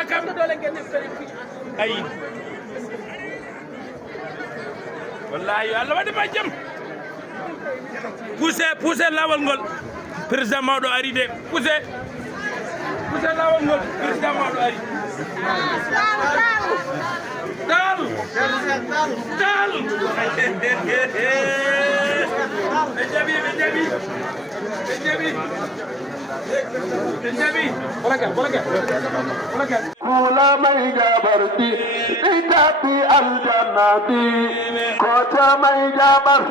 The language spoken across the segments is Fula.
Bakam ay wallahi Allah waɗi majjam poussé lawol ngol président mawɗo ari de poussé lawol ngol président mawɗo ari dal ɓe jaɓi kula mai gabarti itapi aljannati kota mai gabar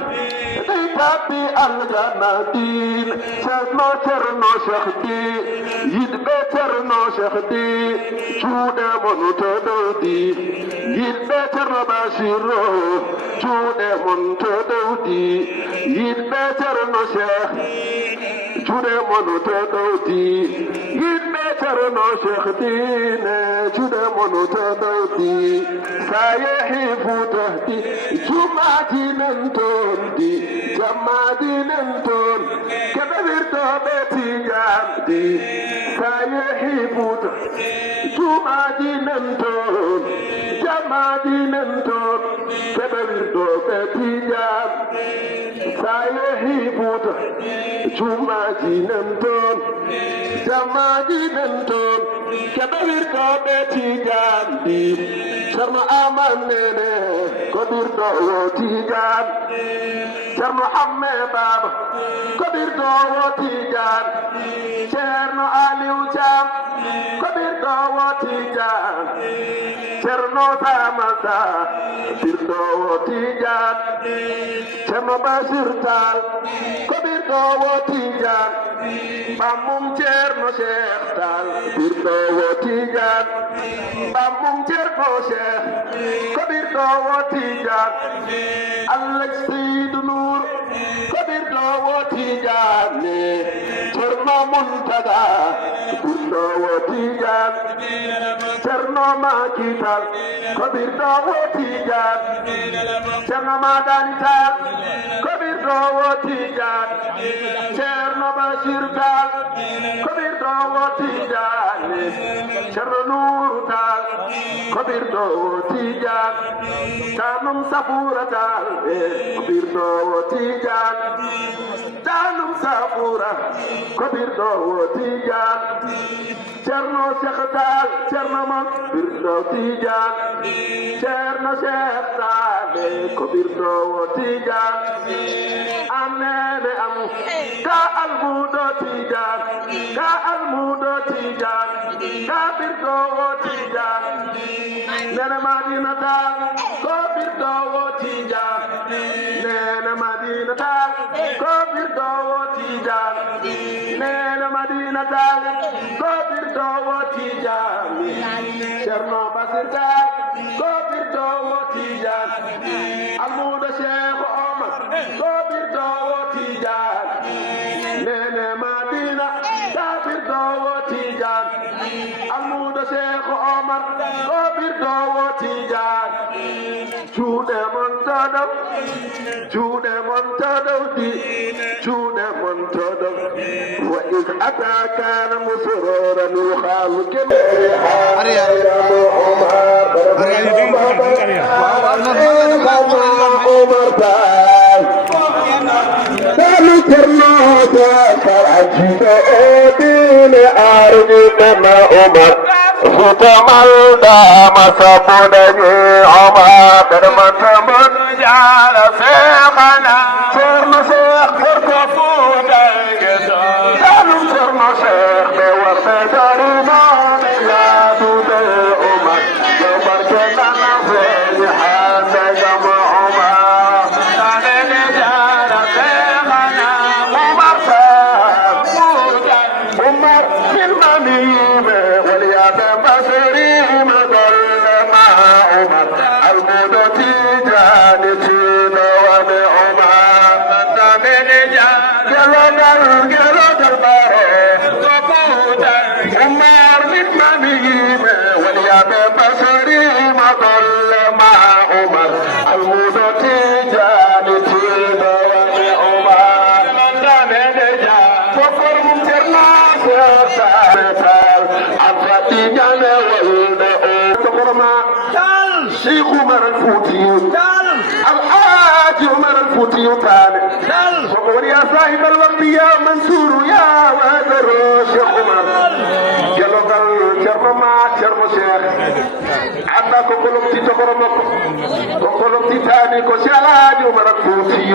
itapi aljannati cerno shakti yidbe cerno shakti chude monuto dodi yidbe cerno bashiro chude monuto dodi yidbe cerno shakh chude monuto dodi yidbe cerno shakti chude monuto dodi sayehi futahti jumati nantondi jamadi nanton kabirto beti jamdi sayehi futahti jumadi nanton jamadi nanton kabirto beti jamdi sayehi futahti jumadi nanton jamadi nanton kabirto beti jamdi Cerno aman nene kobirdo wotijan Cerno amme baba kobirdo wotijan Cerno aliou jam kobirdo wotijan Cerno samasa kobirdo wotijan Cerno basir tal kobirdo wotijan Bamum Cerno Cheikh tal kobirdo wotijan Bamum Cerno Cheikh kobirdo wotijan Allah Seydou Nour kobirdo wotijan Cerno Muntada kobirdo wotijan Cerno Makital kobirdo wotijan Cerno Madani Tal kobirdo wotijan Cerno Bashir Tal kobirdo wotijan Cerno Nour Tal kobirdo wotijan Tanum Safura Tal kobirdo wotijan Tanum Safura kobirdo wotijan Cerno Cheikh Tal Cerno Mon kobirdo wotijan Cerno Cheikh Tal kobirdo wotijan Amene amu ka almudo tijan ka almudo tijan ka birdo wotijan Nene Madina Tal kobirdo wotijan Nene Madina Tal kobirdo wotijan Nene Madina Tal kobirdo wotijan Cerno Basir Tal kobirdo wotijan Almudo Cheikh Omar kobirdo wotijan Nene Madina kobirdo wotijan Almudo Cheikh Omar kobirdo wotijan Chude montado di Chude montado wa iz ataka musrura yukhal Dalu Cerno Farajito Odin Arjuna Umar Sutamal Dama Sabudani Umar Darmatamun Jala Sekhana Cerno Sekh Berkafuda Dalu Cerno Sekh Dewa Sedarina Yatude Umar Yobar Kenana Sejihan Dajama Umar Tanene Jala Sekhana Umar Sabudani Umar Filmanime Waliyad Basri Madal Ma Umar Al-Mudati Janiti Nawani Umar Tanene Jala Geladal Baro Kapuda Umar Filmanime Waliyad Basri Madal Ma Umar Al-Mudati Janiti Nawani Umar Tanene Jala Cerno Sekh Al-Fatihah شيخ عمر الفوتي الحاج عمر الفوتي تعالى وقول يا صاحب الوقت يا منصور يا وادر شيخ عمر جلو قال شرم ما شرم شيخ عندك قلوبتي تبرمك وقلوبتي تاني كشالاج عمر الفوتي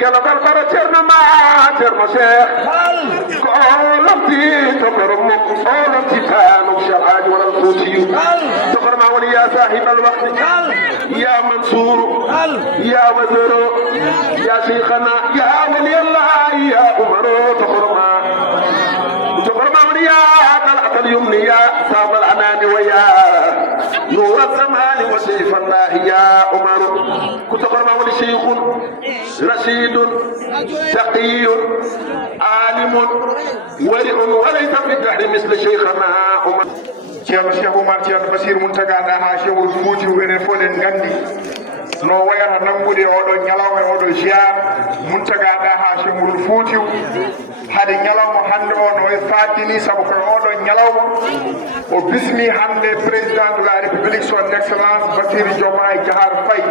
جلو قال برا شرم ما شرم شيخ قلوبتي تبرمك قلوبتي تاني كشالاج عمر الفوتي تبرم ولي يا صاحب الوقت يا منصور يا وزير يا شيخنا يا ولي الله يا عمر تبرم يا طلعت اليمن يا صاب العنان ويا نور الزمان وسيف الله يا عمر كنت قربان شيخ رشيد تقي عالم ورع وليس في الدهر مثل شيخنا عمر ceerno cheikh oumar ceerno basir muntagaɗa ha cheikhul fouti enen fof en gandi no wayata nangude oɗo ñalawma e oɗo jiar muntagaɗa ha cheikhul fouti haade ñalawma hande o no e faddini saabu koye oɗo ñalawma o bismi hande président de la république son excellence Bassirou Diomaye Diakhar Faye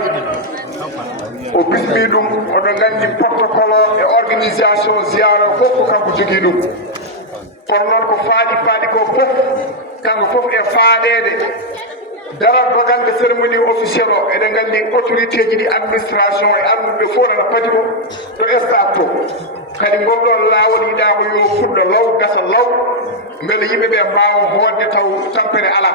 o bismi ɗum oɗo gandi protocole e organisation ziyara fof ko kanko jogui ɗum kono noon ko faaɗi ko fof kanko fof e faaɗede dara dogande cérémonie officiel o eɗen gandi autorité ji ɗi administration e armuɓe fof nana padi ko to stade to kadi gonɗon laawol yiɗama yo fuɗɗo law gasa law beele yimɓeɓe mbawa hoodde taw tampere ala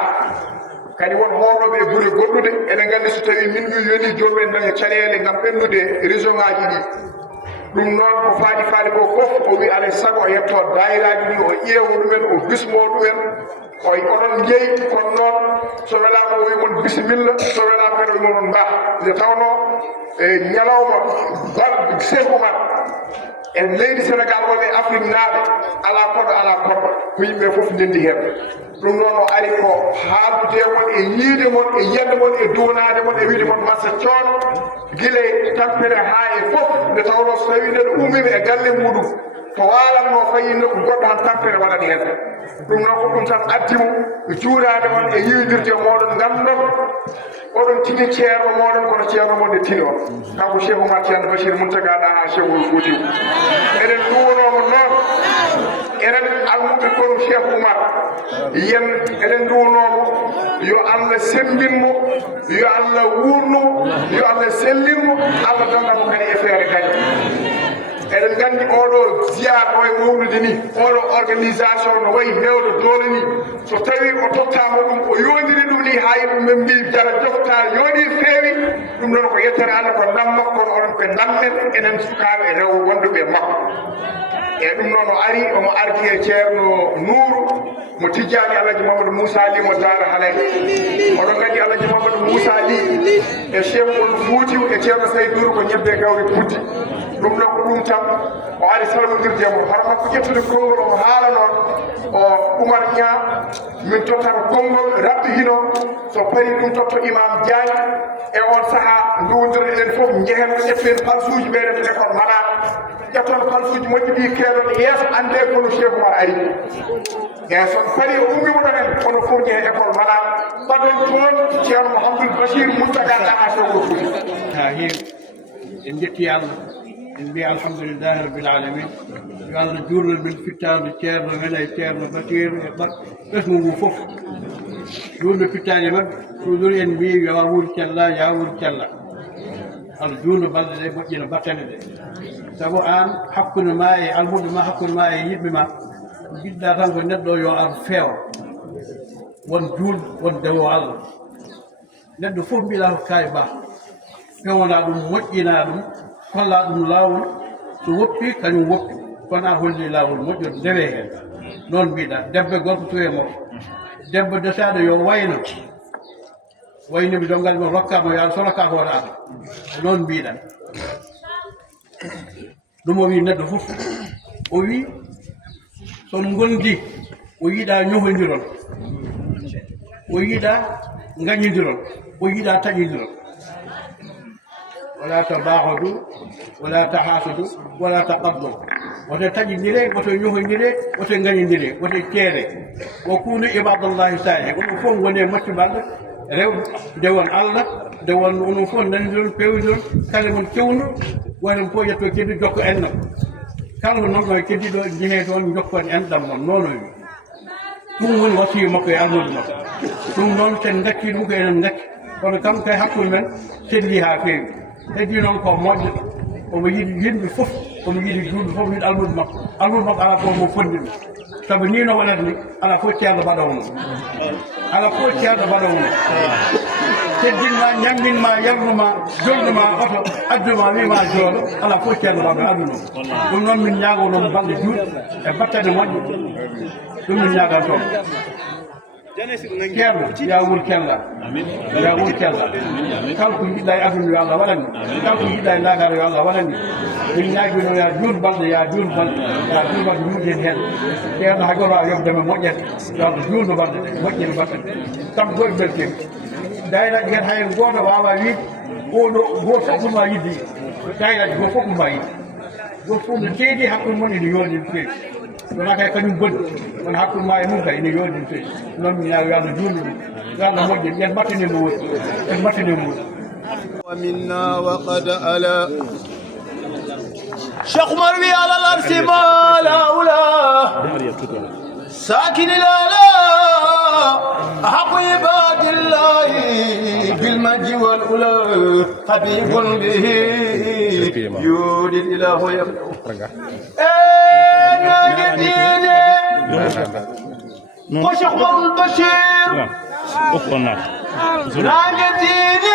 kadi won honoɓe e guure goɗɗude eɗen gandi so tawi min wi yoni jomumen daña caɗele gam ɓennude région ngaji ɗi ɗum noon ko faaɗi ko fof o wi alay saago o yetto dayiraji ɗi o ƴeewa ɗumen o bismo ɗumen onon jeeyi kono noon so welama o wimon bisimilla so welama kadi o wimon mba nde tawno e ñalawma Cheikh Oumar en leydi Sénégal walla e Afrique naaɓe ala koɗo ko yimɓe fof ndendi hen ɗum noon o ari ko haaldude mon e yiide mon e yiyande mon e duwnade mon e wiide mon massa coono guila tampere ha e fof nde tawno so tawi neɗɗo ummima e galle muɗum to walanno fayi nokku goɗɗo han tampere waɗani hen ɗum noon ko ɗum tan addimo juurade mon e yiidirde moɗon gandon oɗon tini ceerno moɗon kono ceerno mon e tini on kanko Cheikh Oumar ceerno Bachir muntagaɗa ha cheikhul fouti eɗen duwonomo noon enen almuɓe kono Cheikh Oumar yen eɗen duwonomo yo Allah sembinmo yo Allah wurnumo yo Allah sellinmo Allah dondamo kadi e feere kadi eɗen gandi oɗo ziyar o e mawnude ni oɗo organisation no wayi hewde doole ni so tawi o tottama ɗum o yondiri ɗum ni ha yimɓe mbi jara jofta yooɗi feewi ɗum noon ko yettere Allah ko ndam makko kono oɗon ko ndammen enen sukaɓe e rewo wonduɓe makko e ɗum noon o ari omo ardi e ceerno Nouru mo tijjani Alhaji Mamadou Moussa Ly mo Daara Halay oɗon gandi Alhaji Mamadou Moussa Ly e cheikhul Fouti e ceerno Saydou ko ñebbe gawri puddi ɗum noon ko ɗum tan o ari salmodirde mo hono makko ƴettude konngol omo haala noon o Oumar Niang min tottata konngol rabbi hino so pari ɗum totto imam Diagne e on saaha ndowdira enen fof jehen ko ƴetten halsuji meɗen to école Manar ƴetton halsuji moƴƴi ɗi keeɗon yeeso ande kono Cheikh Oumar ari e son pari o ummimo ɗonen kono fof jehe école Manar ɓaɗon toon ceerno Mouhamadoul Bachir muntagaɗa ha Cheikhul Fouti ha heewi en jetti Allah en mbiya alhamdulillahi rabbil alamin yo Allah juurnal men fittade ceerno men e ceerno Bachir e ɓesgu ngu fof juurno fittade mabɓe toujours en mbi yo wuuri cella Allah juurno balɗe ɗe moƴƴina battane ɗe sabu an hakkude ma e almuɓe ma hakkude ma e yimɓe ma jiɗɗa tan ko neɗɗo yo ar feewa won juulɗo won dewo Allah neɗɗo fof mbiɗa ko kaye ba pewna ɗum moƴƴina ɗum kolla ɗum laawol so woppi kañum woppi kono a holli laawol moƴƴo dewe heen noon mbiɗa debbo gorko to e mo debbo desaɗo yo wayno waynimi dongal mo rokkama yo Allah so rokka hoore Allah noon mbiɗan ɗum o wi neɗɗo fof o wi son gondi o yiiɗa ñohodiron o yiiɗa gañidiron o yiiɗa taƴidiron wala tabaghadu wala tahasadu wala taqaddu woto taƴidire woto ñohodire woto gañidire woto ceere wo kunu ibadallahi salih ɗum fof woni maccubalɗe rew dewon Allah dewon onon fof nanidon pewidon kala mon kewndo wayno fof yetto keddi jokko enno kala noon ɗo keddiɗo jeehe toon jokkon enɗam mon nonoyi ɗum woni wasiyu makko e almudu makko ɗum noon sen dakki ɗum ko enen dakki kono kam kay hakkude men seddi ha feewi heddi noon ko moƴƴo omo yiɗi yimɓe fof omo yiɗi julɓe fof yiɗi almudu makko ala fof mo fondimi sabu ni no waɗata ni ala fof ceerno mbaɗowo no ala fof ceerno mbaɗowo no teddinma ñamminma yalnuma jolnuma oto adduma wima jooɗo ala fof ceerno mbaɗo aduna ɗum noon min ñaago noon balɗe juuɗe e battane moƴƴe ɗum min ñaagan toon ceerno ya wur kella kala ko jiɗɗa e aduna yo Allah waɗanni kala ko jiɗɗa e lagare yo Allah waɗanni min ñaagino ya juut balɗe juuɗen hen ceerno hay goto a yobdema moƴƴere yo Allah juutno balɗe moƴƴere baɗɗe kam goɗe beltemi dayiraji hen hay goto wawa wiide oɗo goto fof ɗuma yidde dayiraji goto fof ɗuma yidde goto fof no teedi hakkude mon ene yolni no feewi wona kay kañum bonni wona hakkude ma e mum kay ene yolni no feewi noon mi ñaawi yo Allah juutno ɗum yo Allah moƴƴen yen mbattanimo woni en mbattanimo woni ومنا وقد ألا شيخ مروي على الأرض ما لا أولى ساكن الألا أحق عباد الله بالمجد والأولى حبيب به يولي الإله يبدأ وشيخ مروي البشير ناجديني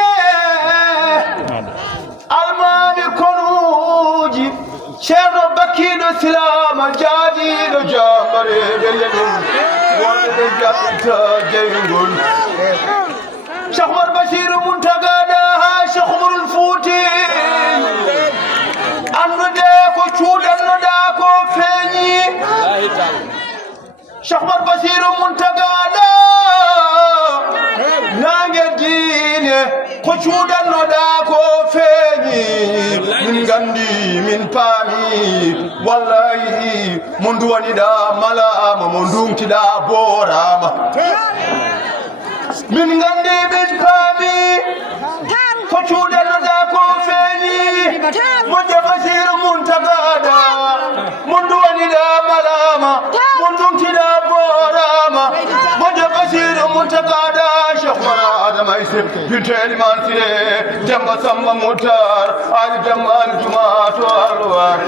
الماني كنوجي شيرو بكيدو سلام جاديدو جامري بيدون ولد جابتا جينغول شيخ عمر بشير منتقى داها شيخ عمر الفوتي أنو ديكو شود أنو داكو فيني شيخ عمر بشير منتقى nangedine ko cuudannoɗa ko feeñi min gandi min paami wallahi mo duwaniɗa malama mo ndumtiɗa boorama min gandi min paami ko cuudannoɗa ko feeñi moƴƴo Basiru Muntagaɗa mo duwaniɗa malama mo ndumtiɗa boorama moƴƴo Basiru Muntagaɗa Adam Aïssé Bintel Mansire Demba Samba Moutar Ali Demba Ali Jumato Alwar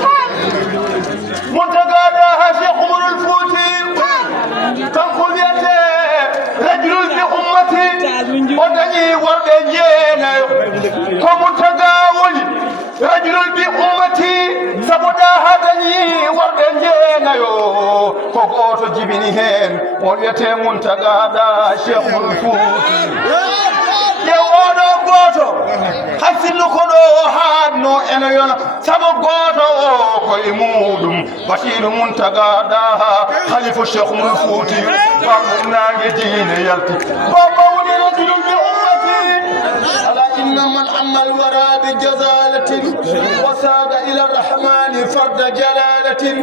Muntagada Cheikh Umar al-Fouti kanko wiyete rajulul bi ummati o dañi worɓe jeenayo ko Muntaga woni rajulul bi ummati sabu daha dañi worɓe jeenayo ko goto jibini hen on wiyete Muntagada Cheikh Umar al-Fouti oɗo goto hasillu ko ɗo haadno ene yona sabu goto o koye muɗum Basiru Muntagaɗa halifa Cheikh Umar Fouti bamɗum nangue diine yalti baba woni rajulum bi ummati ala inna man amma alwara bi jazalatin wa saada ila arrahmani farda jalalatin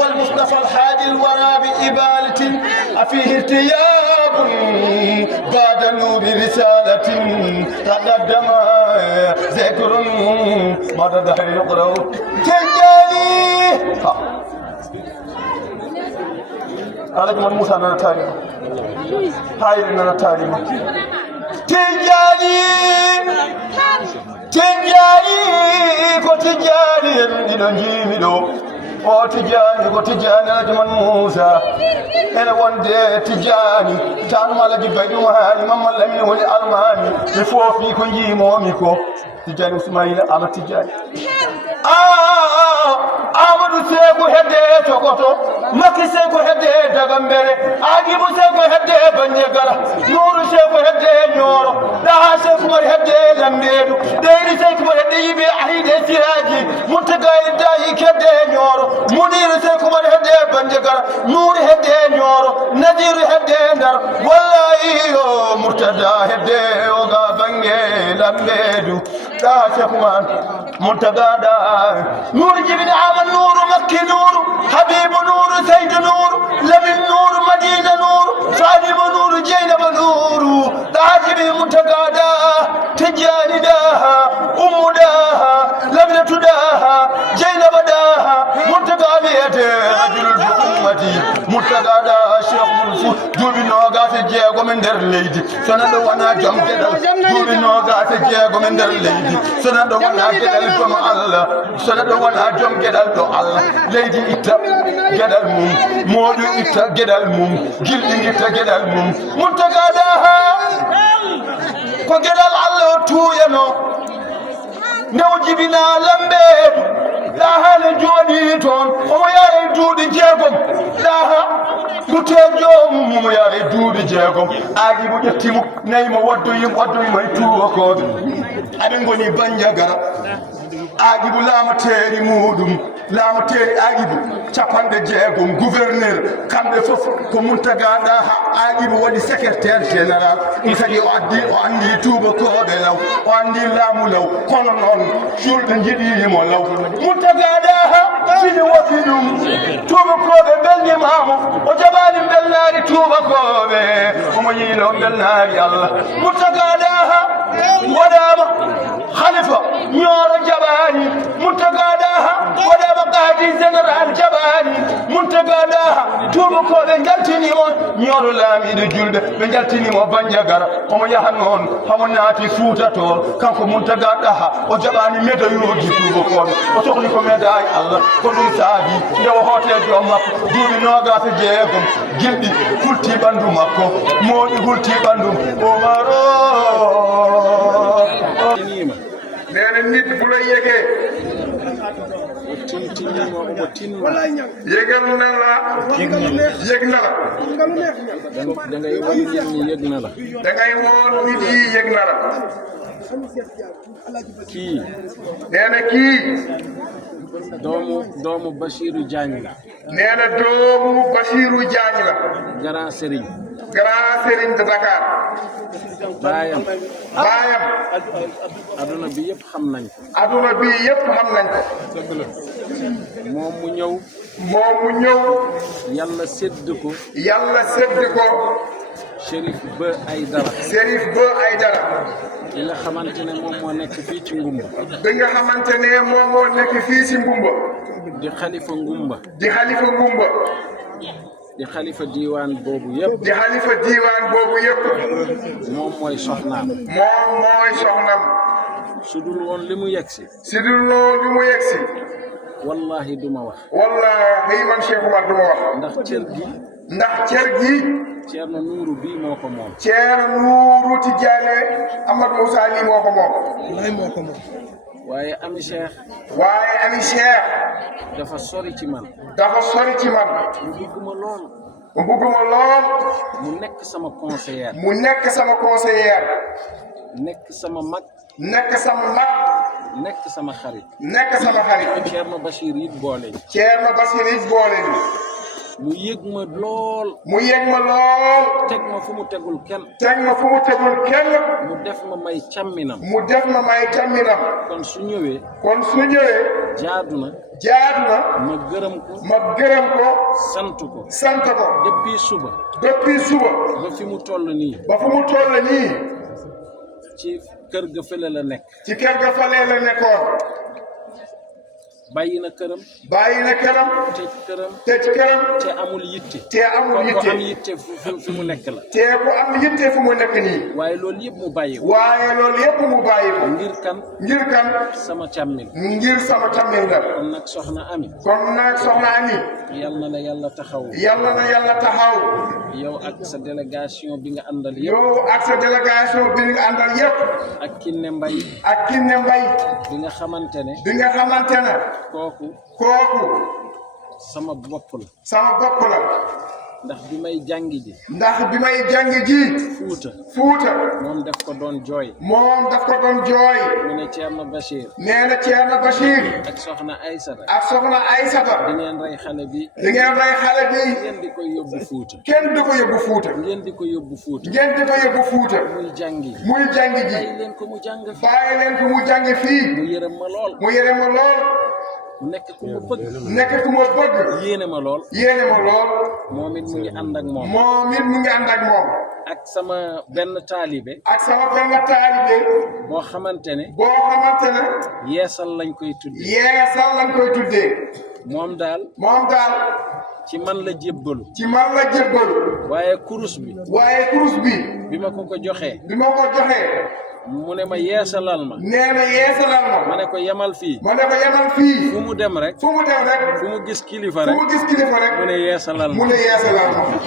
والمصطفى الحادي الورى بإبالة أفيه ارتياب بادلوا برسالة تقدم ذكر مدد يقرأ تجالي على جمال موسى أنا تاريخ هاي أنا تاريخ تجالي ko tijani ɗiɗo jimiɗo o tijani ko tijani alaji man Moussa ene wonde tijani tanum alaji bayɗum hani mammallamin woni almami mi foofi ko jimomi ko tijani Ismaila ama tijani Amadou Sékou hedde Tokoto Makki Sékou hedde Dagambere Agibou Sékou hedde Bandiagara Nourou Sékou hedde Nioro Daha Sékou Umar hedde Lambedou Deyri Sékou Umar hedde Yibe Ahide Siraji Muntaga Dayi kedde Nioro Muniru Sékou Umar hedde Bandiagara Nouri hedde Nioro Nadiru hedde Ndar wallahi o Murtada hedde oga bange Lambedou Daha Sékou Umar Muntaga da نور جبن عامل نور مكي نور حبيب نور سيد نور لمن نور مدينة نور صادم نور جينب نور دعاجب منتقى jeego men nder leydi sona ɗo wona joom geɗal duuɓi nogaase jeego men nder leydi sona ɗo wona geɗal kono Allah sona ɗo wona joom geɗal ɗo Allah leydi itta geɗal mum moɗo itta geɗal mum gilɗi itta geɗal mum Muntaga Daha ko geɗal Allah o tuuyano nde o jibina lambeeɗu Daha ne jooɗi toon omo yaare duuɗi jeegom Daha dute joomum omo yaare duuɗi jeegom Agibu ƴettimo nayimo waddoyimo e tuubakoɓe aɗen goni Bandiagara Agibu laamateri muɗum laamateri Agibu capanɗe jeegom gouverneur kamɓe fof ko Muntaga Daha Agibu waɗi secrétaire général ɗum kadi o andi tubakoɓe law o andi laamu law kono noon julɓe jiɗimo law Muntaga Daha sini wofi ɗum tubakoɓe belnimamo o jaɓani belnari tubakoɓe omo yiino belnari Allah Muntaga Daha waɗama khalifa ñooro jaɓani Muntaga Daha waɗama qadi général jaɓani Muntaga Daha tubakoɓe jaltinimo ñooro laamiɗo julɓe ɓe jaltinimo Bandiagara omo yaha noon hamo naati Fuuta toon kanko Muntaga Daha o jaɓani médaille tubakoɓe o sohli ko médaille Allah ko ɗum saabi nde o hoote joom makko duuɓi nogas e jeegom gilɗi hulti ɓandu makko mooɗi hulti ɓandum Omaro nene nit bu la yegee yegal na la yeg na la da ngay woon nit ñi yëg na la da ngay woon nit yi yeg na la kii nee na kii doomu Bachirou Diagne la nee na doomu Bachirou Diagne la grand sëriñ de Dakar baayam aduna bi yëpp xam nañ ko moom mu ñëw yàlla sédd ko Chérif Ba Aïdara li nga xamante ne moom moo nekk fii ci Ngumba di xalifa Ngumba di xalifa diiwaan boobu yëpp moom mooy soxnaam su dul woon li mu yegsi wallahi duma wax man Cheikh Oumar duma wax ndax cër gi Ceerno Nuuru bii moo ko moom Ceerno Nuuru Tijaane Amadou Moussa lii moo ko moom waaye Ami Cheikh dafa sori ci man mu bëgg ma lool mu nekk sama conseillère nekk sama mag nekk sama xarit Ceerno Bachir it boole mu yëg ma lool teg ma fu mu tegul kenn mu def ma may càmminam kon su ñëwee jaadu na ma gërëm ko sant ko depuis suba ba fi mu toll nii ci kër ga fële la nekk bàyyi na këram tëj këram te amul yitte ko am yitte fi mu nekk la nii waaye loolu yëpp mu bàyyi ko ngir kan sama càmmin la kon nag soxna Ami yal na la yàlla taxaw yow ak sa délégation bi nga àndal yëpp ak Kiné Mbaye bi nga xamante ne kooku sama bopp la ndax bi may jàngi ji Fuuta moom daf ko doon jooy mu ne Ceerno Bachir ak soxna Aysata di ngeen rey xale bi ngeen di ko yóbbu Fuuta muy jàngi ji bàyyi leen ko mu jàng fii mu yërëm ma lool mu nekk ku ma bëgg yéene ma lool moom it mu ngi ànd ak moom ak sama benn taalibe boo xamante ne yeesal lañ koy tuddee moom daal ci man la jébbalu waaye kurus bi bi ma ko joxee mu ne ma yeesalal ma nee na yeesalal ma ma ne ko yemal fii fu mu dem rek fu mu gis kilifa rek mu ne yeesalal ma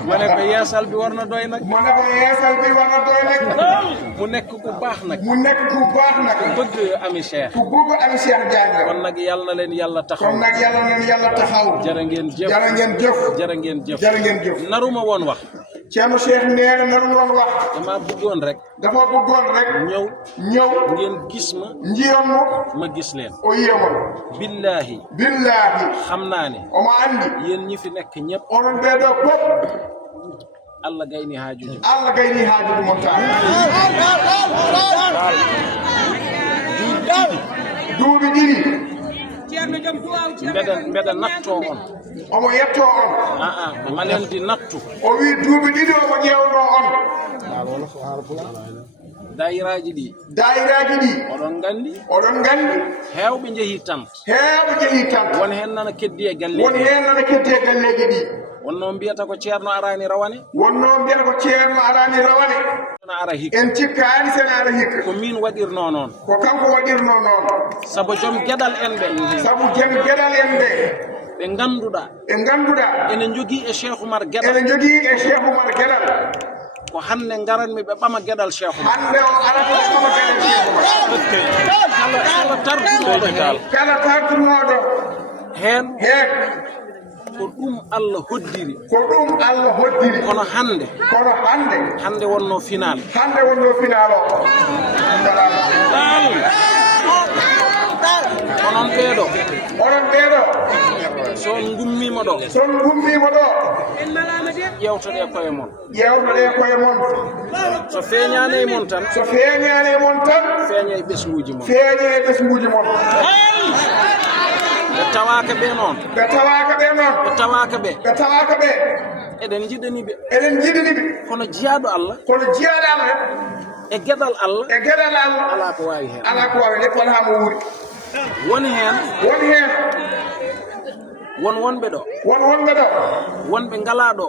ma ne ko yeesal bi war na doy nag mu nekk ku baax nag ku bëgg ami Cheikh Diagne kon nag yal na leen yàlla taxaw jërë ngeen jëf naruma woon wax Ceerno Cheikh nee na naru woon wax dafa bëggoon rek ñëw ngeen gis ma ma gis leen o yiyama billahi xam naa ne omo andi yéen ñi fi nekk ñëpp onon ɓeeɗo fof Allah gayni haajuji mon tan duuɓi ɗiɗi mbeɗa nattoo on omo yetto on malen di nattu o wi duuɓi ɗiɗi omo ƴeewno on dayiraji ɗi oɗon nganndi heewɓe njehii tan won heen nana keddi e galleeji ɗi wonno mbiyata ko ceerno arani rawane ara hikka en cikkaani sene ara hikka ko min waɗirno noon ko kanko waɗirno noon sabu joom geɗal en ɓe ɓe ngannduɗa ene jogii e Cheikh Oumar geɗal ko hannde ngaranmi ɓe ɓama geɗal Cheikh Oumar kala tartunoɗo heen ko ɗum Allah hoddiri kono hande wonno final onon ɓeeɗo son gummima ɗo ƴewtoɗe koye mon so feeñani e mon tan feeña e ɓesguji mon ɓe tawaka ɓe eɗen jiɗani ɓe kono jiyaɗo Allah e geɗal Allah ala ko wawi hen woni hen wonɓe ɗo wonɓe ngala ɗo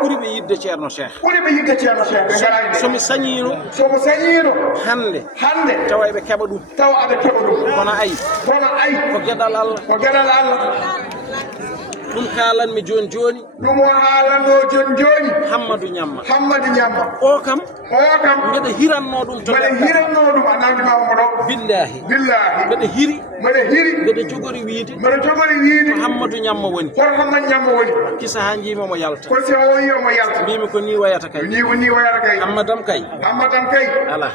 ɓuri ɓe yidde ceerno Cheikh somi sañino hande tawa eɓe keɓa ɗum kono ayi ko geɗal Allah ɗum kalanmi joni ɗum o haalanno joni Hammadou Ñamma o kam mbeɗa hiranno ɗum to a namdima omo ɗo billahi mbeɗa hiri mbeɗa jogori wiide ko Hammadou Ñamma woni kisa ha jiimomo yalta mbimi ko ni wayata kay Hammadam kay ala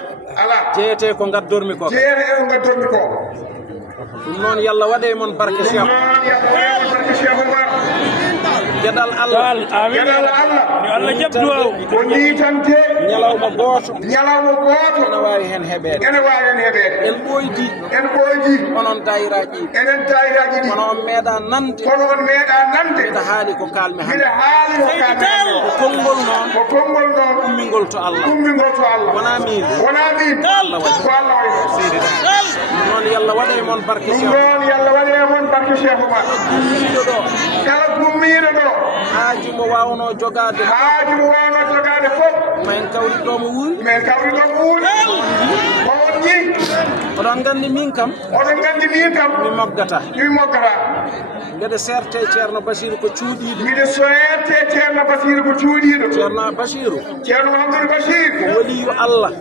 jeeyete ko gaddormi ko ɗum noon yallah waɗe mon barke Cheikh geɗal Allah Allah jabdu ko ñiitante ñalawma gooto ene wawi hen heɓede en ɓoydi onon dayiraji ɗi kono on meeɗa nande mbiɗa haali ko kalmi hande ko konngol noon ummingol to Allah wona min Allah waɗi ɗum noon yallah waɗe mon barke Cheikh Oumar kala gummiɗo ɗo haaju mo wawno jogade fof men kawriɗomo wuuri on ji oɗon gandi min kam mi moggata mbeɗa serte ceerno Basiru ko cuuɗiɗo ceerno Basiru Mahamadou Bachir ko waliyu Allah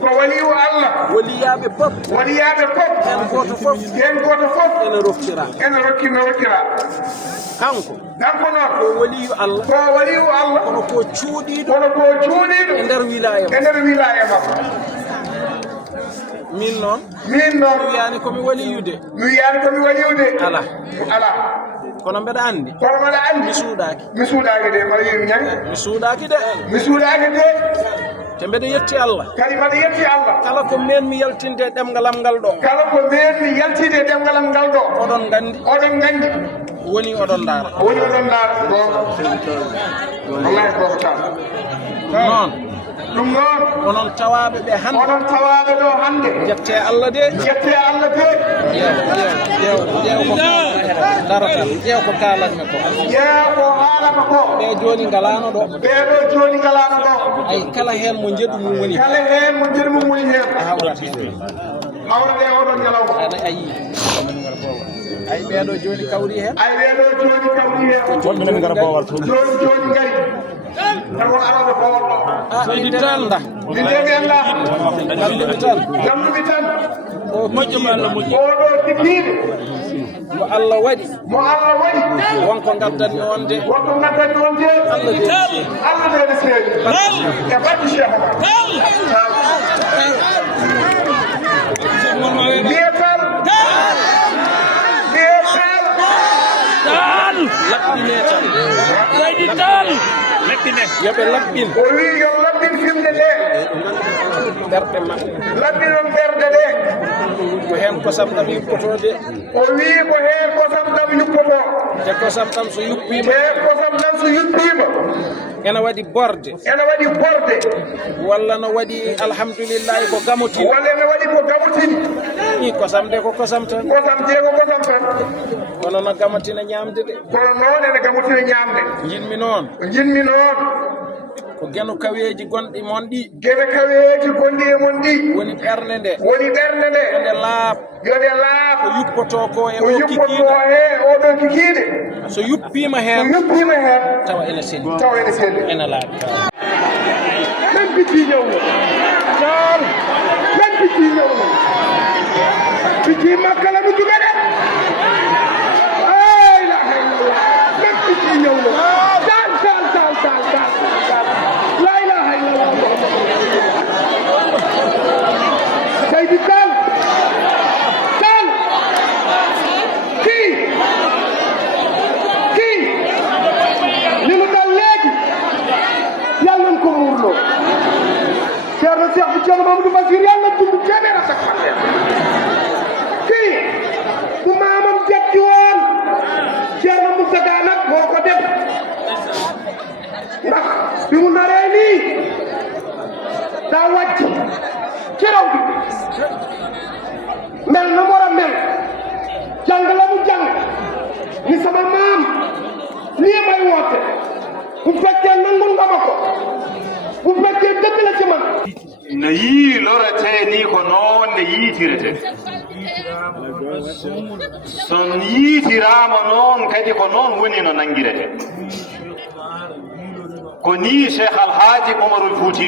waliyaɓe pop hen goto fof ene rokkira kanko noon ko waliyu Allah kono ko cuuɗiɗo e nder wilaya makko min noon mi wiyani komi waliyude ala kono mbeɗa andi mi suuɗaki mi suuɗaki de te mbeɗa yetti Allah kala ko men mi yaltinde ɗemgal am ngal ɗo oɗon gandi woni oɗon ndaara ɗum noon onon tawaɓe ɓe hande jette Allah de ƴeew ko kalanmi ko haalata ko ɓe joni ngalano ɗo ɓeeɗo joni ngalano ɗo ay kala hen mo jeeɗu mum woni kala heen mo jeɗi mum woni heen hawrat hen hawrade oɗon ñalawma ana ayi ay ɓeeɗo joni kawri hen ay ɓeeɗo joni kawri heen wonɓe ngara bowal to joni ngari tan won alano bowal ɗo seydi tal nda ndemi anda galluɓe tan jalluɓe tan moƴƴo Allah moƴƴi oɗo tikkiide mo Allah waɗi mo Allah waɗi wonko gaddanmi on de wonko gaddanmi on de Allah de Allah ɓeɗe seeɗi e barke Cheikh Omar mbiyetal Tal laɓɓine tan Seydi Tal laɓɓine yoɓe laɓɓin o wi yo laɓɓin fimde ɗe ɓerɗe maɓɓe laɓɓinon ɓerde ɗe ko hen kosam ɗam yuppotode o wi ko heen kosam ɗam yuppoto te kosam ɗam so yuppima te kosam ɗam so yuppima ene waɗi borde ene waɗi borde walla no waɗi alhamdulillahi ko gamotini walla ene waɗi ko gamotini i kosam de ko kosam tan kosam de ko kosam tan kono no gamotina ñamde de kono noon ene gamotina ñamde jinmi noon jinmi noon ko geno kaweji gonɗi mon ɗi gene kaweji gonɗi e mon ɗi woni ɓerde nde woni ɓerde nde yonde laab yonde laab ko yuppoto ko e ko o yuppoto kikiɗe he oɗo kikiɗe so yuppima ko hen yuppima hen tawa ene selli tawa ene selli ene laaɓi men bicci ñawno tal men bicci ñawno bicci makkala mi juga de ay la men bicci ñawno tal la ilaha illallah Seydi Tal kii li mu dal léegi yàlla nañ ko muurloo Ceerno Cheikh bi Ceerno Mamadou Basir yàlla dund téeméer ak fanweer kii bu maamam jekki woon Ceerno Moustapha nag moo ko def ndax bi mu naree nii daa wàcc ci raw bi mel na mu war a mel jàng la mu jàng ni sama maam lii may woote bu fekkee nangul nga ma ko bu fekkee dëgg la ci man no yii lorete ni ko noon nde yiitirete son yiitirama noon kadi ko noon woni no nangirete ko ni Cheikh Alhaji Omarul Fouti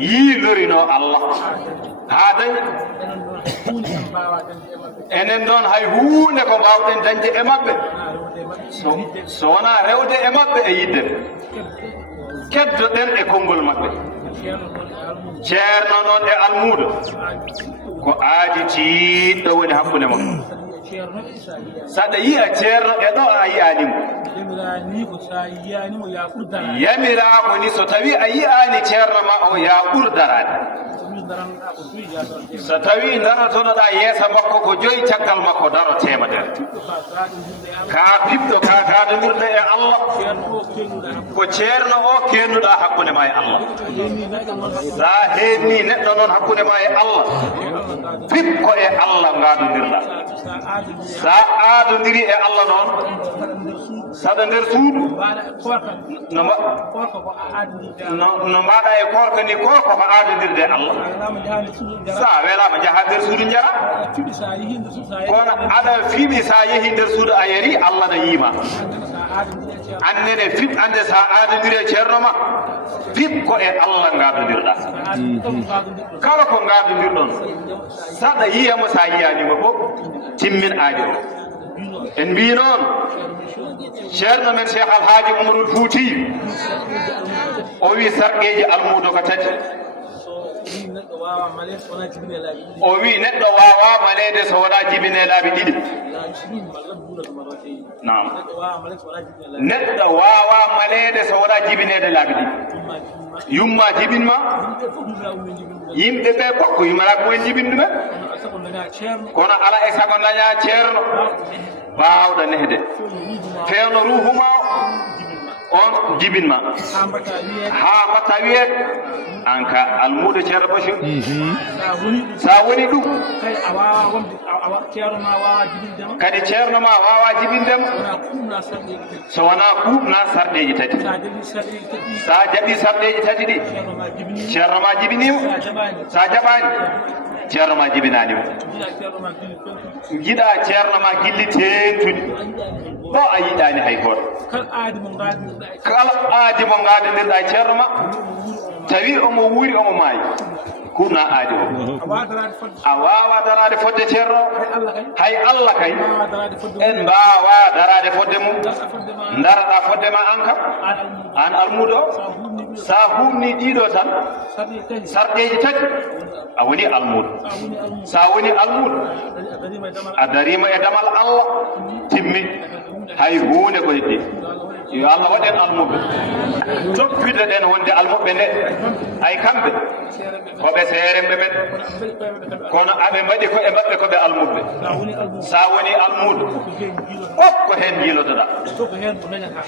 yiilorino Allah ha dañi enen ɗon hay hunde ko mbawɗen dañde e maɓɓe so wona rewde e maɓɓe e yidde keddoɗen e konngol maɓɓe ceerno noon e almuudo ko aadi tiiɗɗo woni hakkunde mon saɗa yiya ceerno e ɗo a yiyanimo yamira ko ni so tawi a yiyani ceerno ma o ya ɓurdarade so tawi darotonoɗa yeesa makko ko joyi caggal makko daro temedere ka piɓɗo ka gadodirɗo e Allah ko ceerno o kennuɗa hakkude ma e Allah sa henni neɗɗo noon hakkude ma e Allah pipko e Allah gadodirɗa sa aadodiri e Allah noon saɗa nder suudu no mbaɗa e korka ni korko ko aadodirde e Allah sa welama jaaha nder suudu jara kono aɗa fiɓi sa yeehi nder suudu a yari Allah ne yiima annene fiɓ ande sa aadodiri e ceerno ma fiɓko e Allah gadodirɗa kala ko gadodirɗon saɗa yiyamo sa yiyanimo fof timmin aajo o en mbi noon ceerno men Cheikh Alhaji Omarul Fouti o wi sarqeji almudo ko tati o wi neɗɗo wawa malede so wona jibine laabi ɗiɗi nam neɗɗo wawa malede so wona jibinede laabi ɗiɗi yumma jibinma yimɓe ɓe fof ko yummata mumen jibinɗumen kono ala e sago daña ceerno bawɗo nehde fewno ruhuma on jibinma ha mbatta wiyeede an ka almuudo ceerno bachir sa woni ɗum kadi ceerno ma wawa jibindema so wona kuuɓna sarɗeji tati sa jaɓi sarɗeji tati ɗi ceerno ma jibinima sa jaɓani ceerno ma jibinanima jiɗa ceerno ma gilli tentuɗi ɗo a yiɗani hay goto kala aadi mo gadandirɗa e ceerno ma tawi omo wuuri omo maayi kuurna aadi o a wawa darade fodde ceerno hay Allah kay en mbawa darade fodde mum daraɗa fodde ma an kam an almudo o sa humni ɗiɗo tan sarɗeji tati a woni almudo sa woni almudo a darima e damal Allah timmi hay hunde ko heddi yo Allah waɗen almuɓe toppide ɗen wonde almuɓe nde hay kamɓe koɓe seeremɓe men kono aɓe mbaɗi ko e maɓɓe koɓe almuɓe sa woni almuɗo fof ko hen jiilotoɗa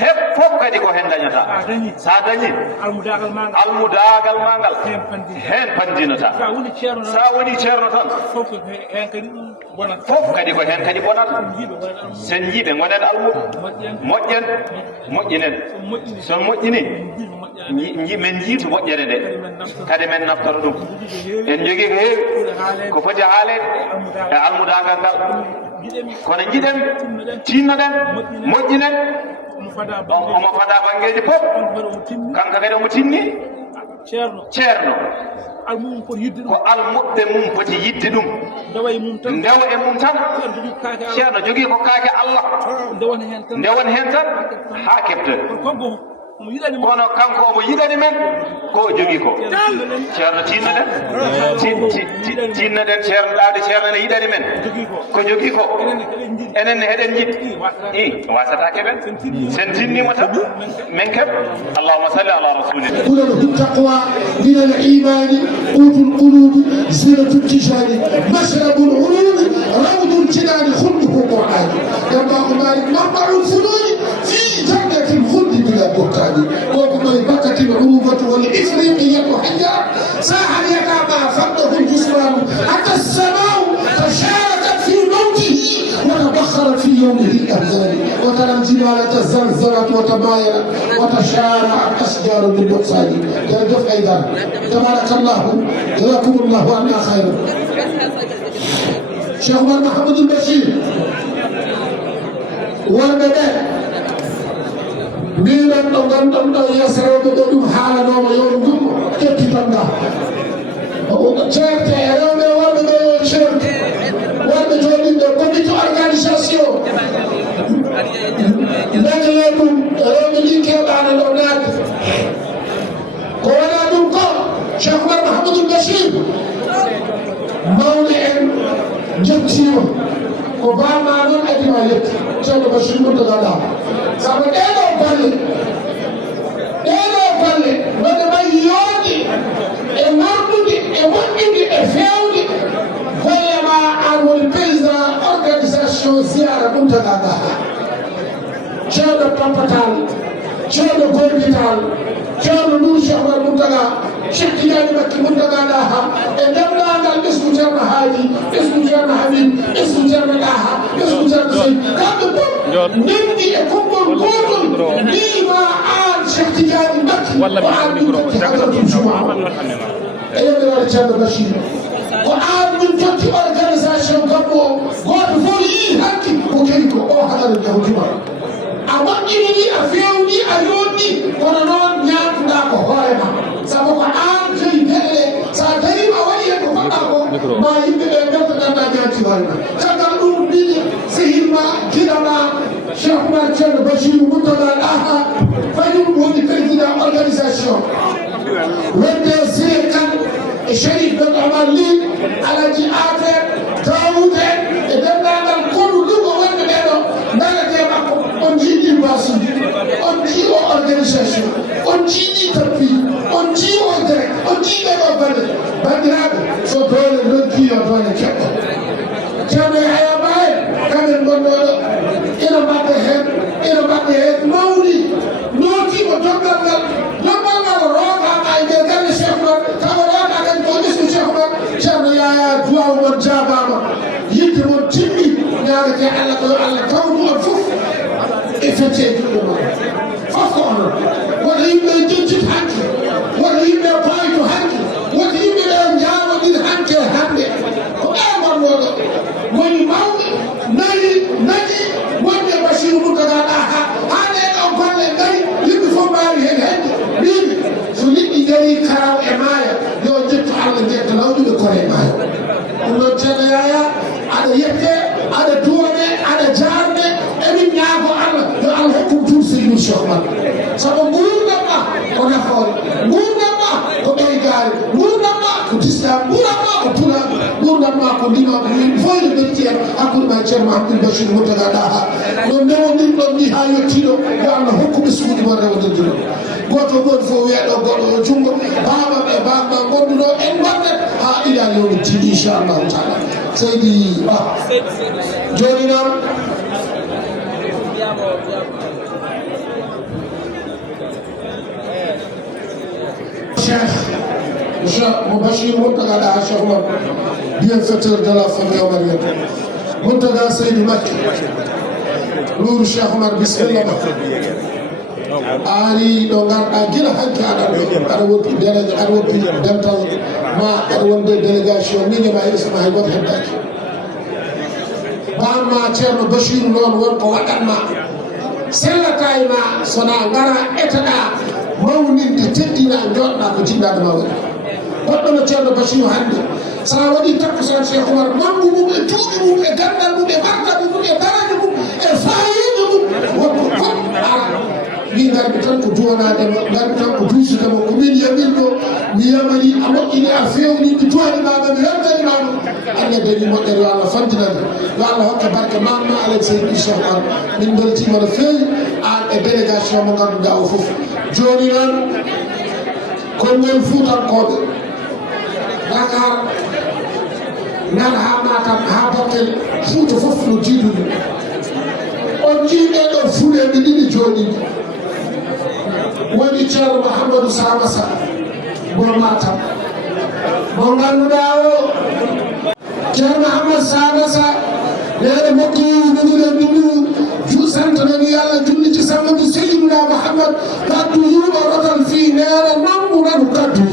heb fof kadi ko hen dañata sa dañi almudagal ma ngal hen pandinata sa woni ceerno tan fof kadi ko hen kadi bonata sen jiiɓe gonen almuɓe moƴƴen moƴƴinen so moƴƴini men jiitu moƴƴere nde kadi men naftoro ɗum en jogii ko heewi ko foti haalede e almudagal ngal kono jiɗen tinnoɗen moƴƴinen omo fada banggueji fof kanko kadi omo tinni ceerno ko almuɓɓe mum poti yidde ɗum ndewa e mum tan ceerno jogii ko kaake Allah ndewon hen tan ha keften kono kanko omo yiɗani men ko jogii ko ceerno tinnoɗen ceerno ɗaade ceerno ne yiɗani men ko jogii ko enenne heɗen jiɗ i wasata keɓen sen tinnima tan min keɓ allahuma salli ala rasulillah قلوب التقوى من الإيمان قوت القلوب زينة التجار مشرب العلوم روض الجنان خلده قرآن ينبغ مالك مربع الفنون في جنة الخلد بلا بهتان وكما بكت العروبة والإفريقية حيا ساحا يتابع فرده الجسمان حتى السماء تشاركت في موته وتبخرت في يومه الأبدان وترى الجبال تزلزلت وتمايلت وتشارعت أشجار بالنقصان يرجف أيضا تبارك الله جزاكم الله عنا خيرا شيخ عمر محمد البشير والبدء ميلا نغندم يسرو بدوم حالا نوم يوم جم كتبنا شرط يوم والبدء شرط والبدء من comité organisation nagleɗum rewɓe jikkeɓano ɗo naade ko wona ɗum ko cheikh oumar mahamadou bachir mawne en jettima ko bamma noon adima yetti ceerno bachir mourtagaɗa saabu ɗeɗo balle wonde may yooɗi e marɗude e moƴƴude e fewde gollema an woni président organisation ziyara mourtagaɗa ceerno pampatal ceerno gorbital ceerno nour cheikh oumar mourtaga cheikh tidiani makki mourtagaɗa ha e demnagal ɓesgu ceerno haadi ɓesgu ceerno habib ɓesgu ceerno ɗaha ɓesgu ceerno sey kamɓe fof ndendi e konngol gotol mbima an cheikh tidiani makki o an min tokki hadratul juma e yewirade ceerno bachir ko an min tokki organisation gammo o goto fof yii hakki ko kadi ko o haɗara jawjuma a moƴƴini ni a fewni a yonɗi kono noon ñamtuɗa ko hoorema sabu ko an joyi gueɗe sa darima a waɗi hen ko poɗɗa ko ma yimɓeɓe beltoɗanɗa ñamti hoorema caggal ɗum mbiɗi sehilma giɗama cheikh oumar ceerno bachirou mourtaga ɗaha kañum woni président organisation wonde sire kane e sharif ben omar li alaji ater dawud en e dendagal koɗu ɗugo wonɓe ɓeɗo darete makko on jiiɗi basuji on jii o organisation on jiiɗi tappi on jii o direct on jiiɓeɗo balle bandiraɓe so doole noddi yo doole keɓɗo ceerno yaya baye kamen gonɗoɗo ina mbaɗa hen mawni nooti tislam ɓurama ko pura ɓurnatma ko ndima ko yimɓe fof ene ɓetti en hakkude ma ceerno mahamadou bachir moutaga ɗaha no ndewodir ɗon ni ha yettiɗo yo allah hokku ɓesguji mon rewodirde ɗo goto goto fof wiyeɗo goɗɗo o junggo bamam e bamma gonduɗo en gonɗen ha ila yowmi tiɗi inchallahu taala seydi ba joni noon Cheikh Monsieur Bachir Mountaga Daha Cheikh Omar, bienfaiteur de la famille omarienne. Mountaga Seydi Makki, Lourou Cheikh Omar bismillah. Ari ɗo garɗa gila hanki aɗa woppi délégué aɗa woppi dental ma aɗa wonde délégation miñema irsama hay goto heddaki bamma ceerno Bachir noon wonko waɗatma sellata e ma sona gara etaɗa mawninde teddina joɗɗa ko jinnaɗo ma waɗi goɗɗo no ceerno Bachir hannde sa waɗi takkusan Cheikh Omar mangu mum e juuɗe mum e gandal mum e martabe mum e daraja mum e fayida mum wonko fof ara min garmi tan ko duwanadema garmi tan ko duusudema ko min yamirɗo mi yamani a moƴƴini a fewni mi duwanimama mi weltanimama Allah dañi moƴƴere yo Allah fandinande yo Allah hokke barke mamma alaji seydi Cheikh Omar min beltima no feewi an e délégation mo ganduɗa o foof joni noon konngol fuutankoɓe Dakar nan ha Matam ha Bakel Fuuta fof no jiiɗumi on jiiɗeɗo fuɗeɓe ɗiɗi joni woni ceerno Mahamadou Samassa mo Matam mo ganduɗa o ceerno Mahamadou Samassa nene mokkiɗuɗe ɗiɗi santanani Allah julliti sammadu Seydina Muhammad kaddu yuɓa rotal fi nene namɓuranu kaddu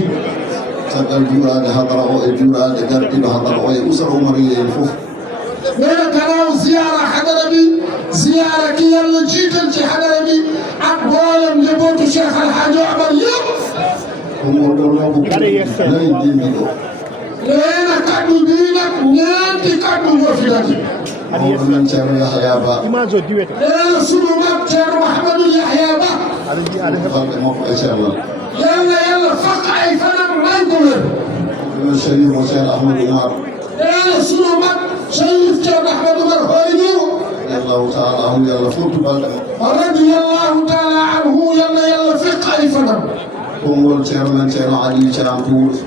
sagal juurade hadara o e juurade gardiɗo hadara o e usra umariya en fof nene kalaw ziyara hadara bi ziyara ki yalla jiitalci hadara bi ak mboolem njabootu Cheikh Alhaji Omar yëpp ɗum ɗo loobo nayi ndindi ɗo nene kaddu bi nag ñeenti kaddu wofidati mawɗo men ceerno Yahya Ba nene sunu mag ceerno Mouhamadou Yahya Ba balɗe makko e ceerno yalla fakk ay fanam may ko wér ɗumen Chérif o ceerno Ahmadou Oumar nene sunu mag Chérif ceerno Ahmadou Oumar hoyniwo radiyallahu taala anhu yalla fottu balɗe makko radiyallahu taala anhu yalla fakk ay fanam konngol ceerno men ceerno Ali Thiam to Wuro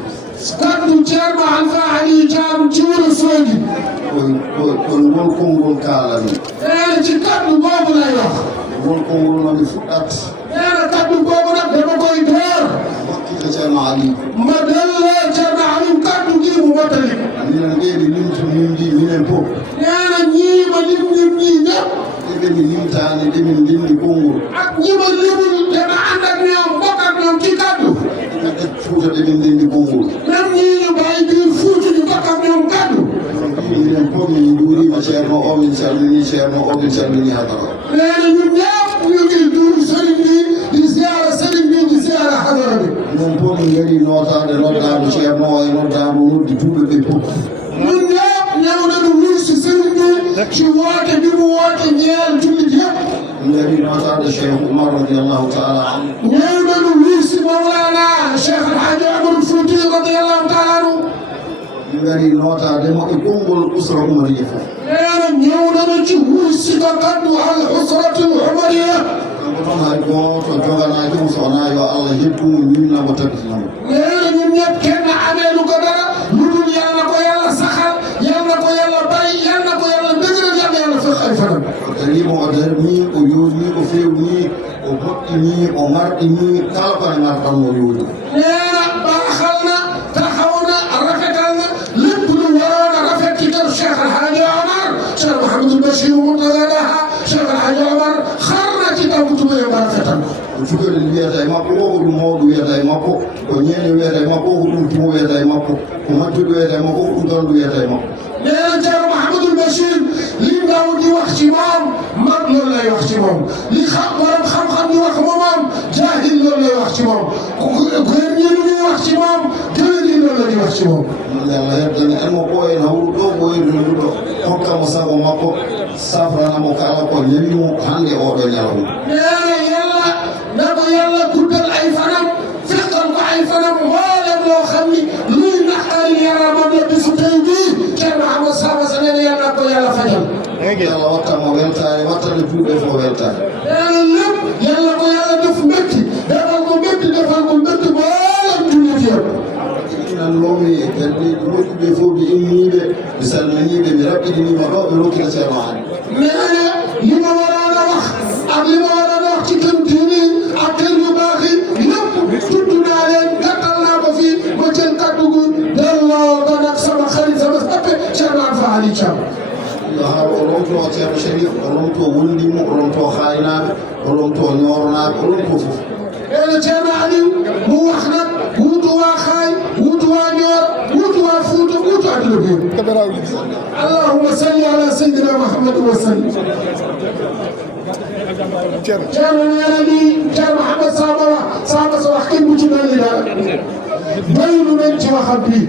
kaddu ceerno Alpha Ali Thiam ci Wuro Sogi kon won konngol kaalami ci kaddu boobu lay wax won konngol mami fuɗɗat nene kaddu boobu nag dama koy door hokkite ceerno Ali ma delle ceerno Ali kaddu gi mu mottali minen ɓeeɓe limtu limdi minen fof nene ñiima lim ñi ñëpp ɗeɓeni limtani ɗemin ndindi konngol ak ñima limul dema ànd ak ñoom bokk ak ñoom ci kaddu neɗɗo Fuuta ɗemin ndindi konngol même ñiñu bàyyi biir Fuuta ñu bokk ak ñoom kaddu minen fof min juurima ceerno o min calmini ceerno o min calmini hadara nene ñun ñëpp ñu ngi duuri sëriñ bi di ziara sëriñ bi di ziara hadara bi ñun fof min ngari nootade noddaɗo ceerno o e noddaɗo noddi duuɓe ɓe fof ñun ñëpp ñëw nañu wuy si sëriñ bi ci woote bi mu woote ñeel jullit yëpp min ngari nootade Cheikh Oumar radiyallahu taala anhu ñëw nañu wuy si Mawlana Cheikh Alhaji Omar Fouti radiyallahu taala anhu min ngari nootademo e konngol usra umariya fof nene ñëw nañu ci wuy si ko kaddu al usratul umariya kanko noon hay gooto joganaki mo sowona yo Allah heddumo ñimnamo tabitinamo nene ñun ñëpp kenn ameelu ko dara lu dul yàlla ko yàlla saxal yàlla ko yàlla bay yàlla ko yàlla dëgëral yàlla fekk ay fanam o darima o darni o yooni o fewni o moƴƴini o marɗini kala kone marɗan o yooni nene baaxal na taxaw na rafetal na lépp lu waroon a rafet ci kër Cheikh Alhaji Omar Cheikh Mouhamadou Bachir Mountaga Daha Cheikh Alhaji Omar xar na ci tànku tubayam ba rafetal ko cukalel wiyata e makko o ko ɗum mawɗo wiyata e makko ko ñeene wiyata e makko ko ɗum tumo wiyata e makko ko majjuɗo wiyata e makko ko ɗum gandu wiyata e makko nena ceerno Mouhamadou Bachir li ndaw di wax ci moom mag loolu lay wax ci moom li borom xam-xam di wax moom jaahil loolu lay wax ci moom góor ñi lu ñuy wax ci moom géwél yi loolu la ñuy wax ci moom yàlla heddani en mo ɓooyen hawru ɗo ɓooyirndu ɗo hokkamo sago makko safranamo kala ko ñawimo hannde oɗo ñalawma nene yàlla na ko yàlla guddal ay fanam fekkal ko ay fanam mboolem loo xam ni luy naqar yàlla moom la bisu tey bii Thierno Ahmadou Samba sa nee na yàlla ko yàlla fajal. yàlla wattan mo weltaare wattana juuɓe fof weltaare. lépp yàlla ko yàlla def mbégte defal ko mbégte defal ko mbégte boolam jullit yëpp. nan loomi e galleeji moƴƴuɓe fof ɓe inniiɓe mi salminiiɓe mi raɓɓiɗiniima ɗo ɓe rokkira ceerno Hadi. mais li ma waroon a wax ak li ma waroon a wax ci kër diine ak kër yu baax yi lépp tudd naa leen gàttal naa ko fii ma jël kàddu gu delloo ko nag sama xarit sama sappe Thierno Alpha Ali Thiam. haa o lomtoo ceerno Chérif o lomtoo wondimo o lomtoo haaynaaɓe o lomtoo ñooronaaɓe o lomtoo fof. Thierno Aliou mu wax nag wuutu waa Xaay wuutu waa Ñoor wuutu waa Fuuta wuutu àdduna bi. allahumma salli ala sayyidina Muhammad wa sallim. Thierno nee na nii Thierno Mouhamed Samba sa wax kenn bu ci dolli dara doylu nañ ci waxam bi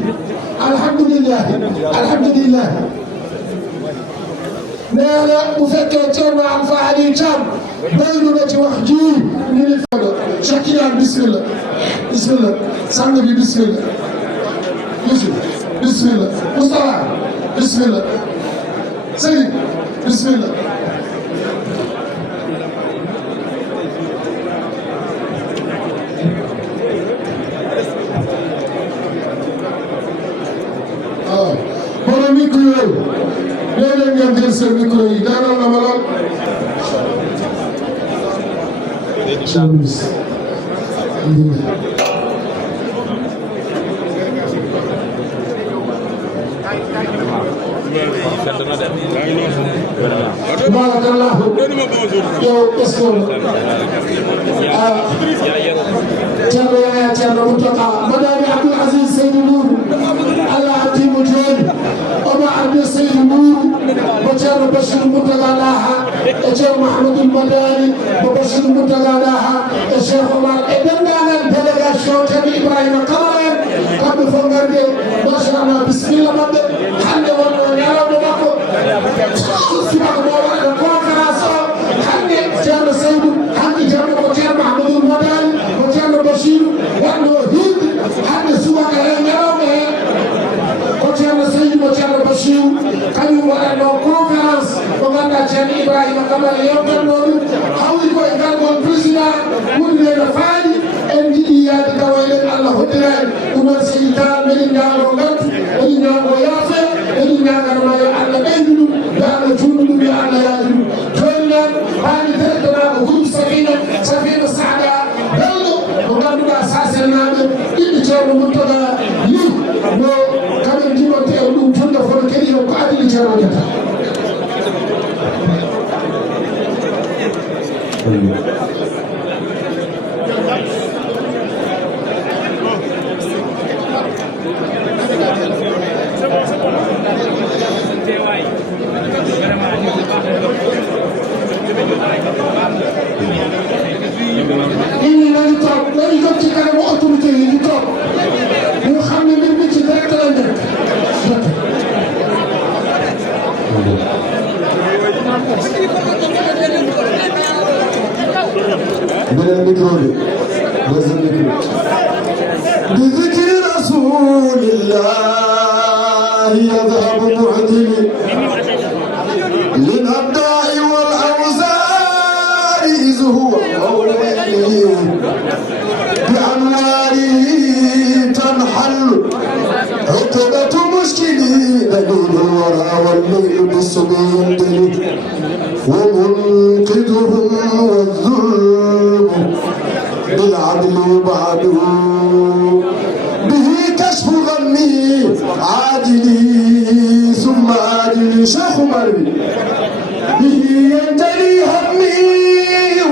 alhamdulilah alhamdulilah. nee na bu fekkee Thierno Alpha Ali Thiam doylu na ci wax ji ñu ne foofu Cheikh Tidiane bismillah bismillah sang bi bismillah Yusuf bismillah Moustapha bismillah Sëriñ bismillah. waaw borom micro yooyu léeg-léeg ngeen jël seen micro yi daanaka na ma lool. Tabarakallah yow est-ce que Thierno Yaya Thierno Mountakha Madani Abdoul Aziz Seydou Nour Allah atimu joni Omar Abdou Seydou Nour bo Thierno Bachir Mountaga Daha e Thierno Mouhamadoul Madani bo Bachir Mountaga Daha e Cheikh Omar e dendagal délégation Thierno Ibrahima Kamara en kamɓe fof garde machallah bisimilla maɓɓe hande wonno ñalawma makko subaka mo waɗa conférence o hande Thierno Seydou hande jamma ko Thierno Mouhamadoul Madani ko Thierno Bachir waɗno hirde hande subaka he ñalawma he ko Thierno Seydou ko Thierno Bachir kañum waɗatno conférence ko ganduɗa Thierno Ibrahima Kamara yewtanno ɗum hawri koye gargol président wonde no faani en jiɗi yaade tawayen Allah hoddirani ɗum noon seydi tal meɗin ñaago gantu eɗin ñaago yaafe eɗin ñaganma yo Allah ɓeydu ɗum yo Allah juutnu ɗum yo Allah yaadi ɗum joni noon haani directement ko groupe Safina Saada belɗo mo ganduɗa saselnaɓe ɓiɓɓe Thierno Mountaga li no kamen jimonte e ɗum funde fono keɗi on ko adili Thierno Diatta. ini nañu toog nañu jóg ci kanamu autorité yi ñu toog ñu xam ne mbir mi ci direct la nekk. beneen micro bi deuxième micro. bi zikri rasulillahi yadhabu mu'tili lil abda'i wal awzari iz huwa mawlidi bi anwarihi tanhallu عقبة مشكلي دليل الورى والليل بالصبي ومنقذهم والظلم بالعدل بعده به كشف غمي عاجلي ثم آجلي شيخ مرمي به ينجلي همي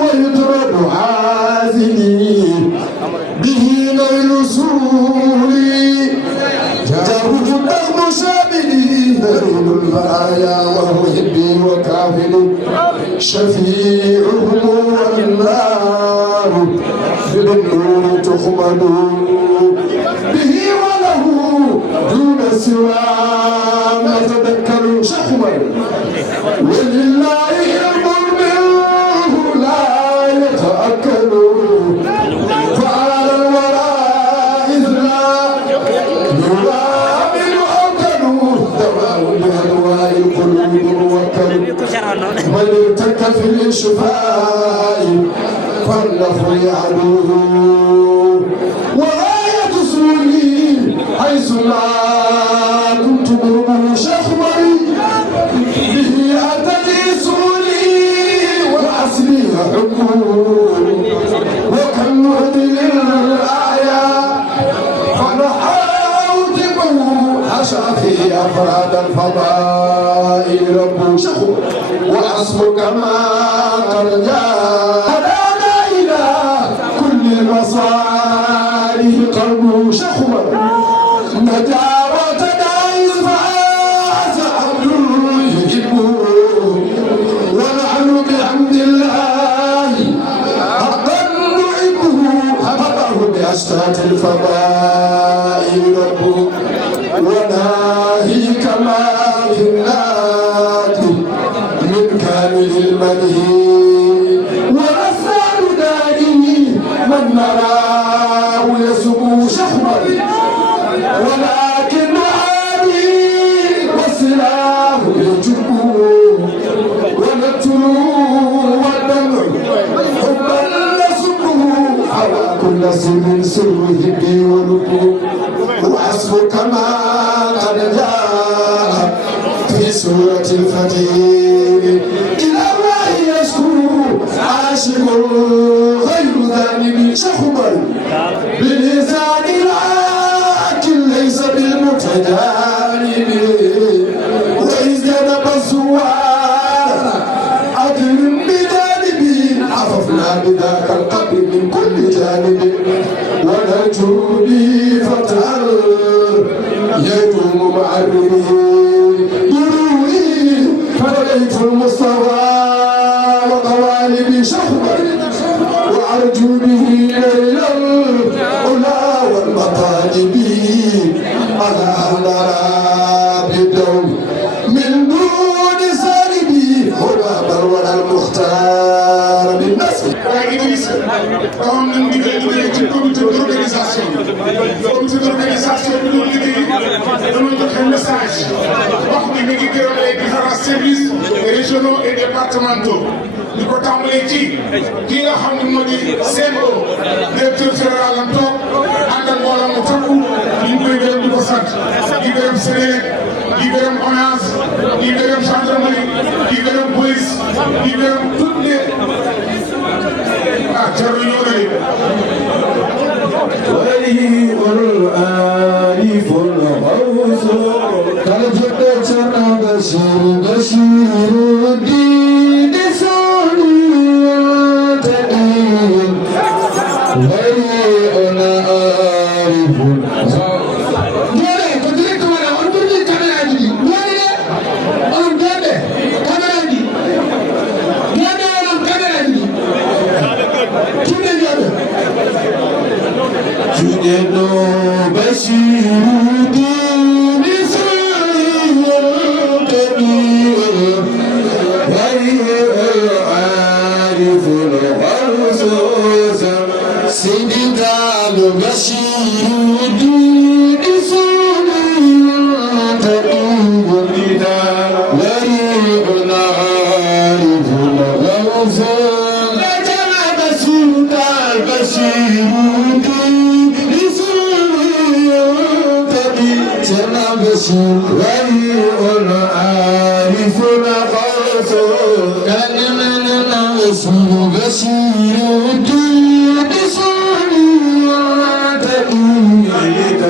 ويضرب عازلي به نيل سوري جاره الضخم شاملي نريد البرايا ومحبي وكافلي شفيعهم والنار بالنور تخمد به وله دون سوى ما تذكر شخمر ولله علم منه لا يتأكل فعلى الورى إذ لا يرى من ارتك في الشفاء فالنفر يعلوه وغاية سروري حيث ما كنت قربه شخبري به أتدي سروري والعسلي حبه وكالنهد للأعياء فنحاوطبه حشى في أفراد الفضائل ربه شخو وأصبك ما قد جاء هدانا إلى كل المصالح قلبه شخوة نجا وتدايز فاز عبد يحبه ونحن بحمد الله حقا نحبه حقه بأشتات الفضائل ربه وناهي كما في الناد من كامل المنهي ورفع داره من نراه يسبو شخبا ولكن عادي والسلاح يجبه ونقتله والدمع حبا نسبه على كل سر سره بي ولبه وحسبك ما قد جاء في سورة الفتير إلى الله يشكر عاشق غير ذنب شخبا بلسان لكن ليس بالمتجانب وإذ جنب الزوار أكرم بجانبي عرفنا بذاك القبر من كل جانب ونرجو به فتحا يدوم معربه يروي فليت المصطفى وقوالبي شخبا وأرجو به ليلا العلا والمطالب على أن نرى بالدوم من دون سالبي هنا برنا المختار بالنسب on nañ liggéey ci comité d'organisation comité d'organisation bi doon liggéey dañoo joxe message wax ni mi ngi gërëm les différents services régionaux et départementaux di ko tàmbalee ci kii nga xam ne moo di CNO directeur général am toog àndal mbooloo mu takku ñu koy gërëm di ko sant di gërëm Sénégal di gërëm ONAS di gërëm gendarmerie di gërëm police di gërëm toutes les ولي والآلف الغوث قد جدتنا بشير الدين سوري تدين ولي والآلف جدنا بشير الدين سوري تدين ولي العارف الغوث سيدنا بشير الدين سوري تدين ولي العارف الغوث بشير ولي العارف الغوث كان من الاسم بشير الدين سوري تقيد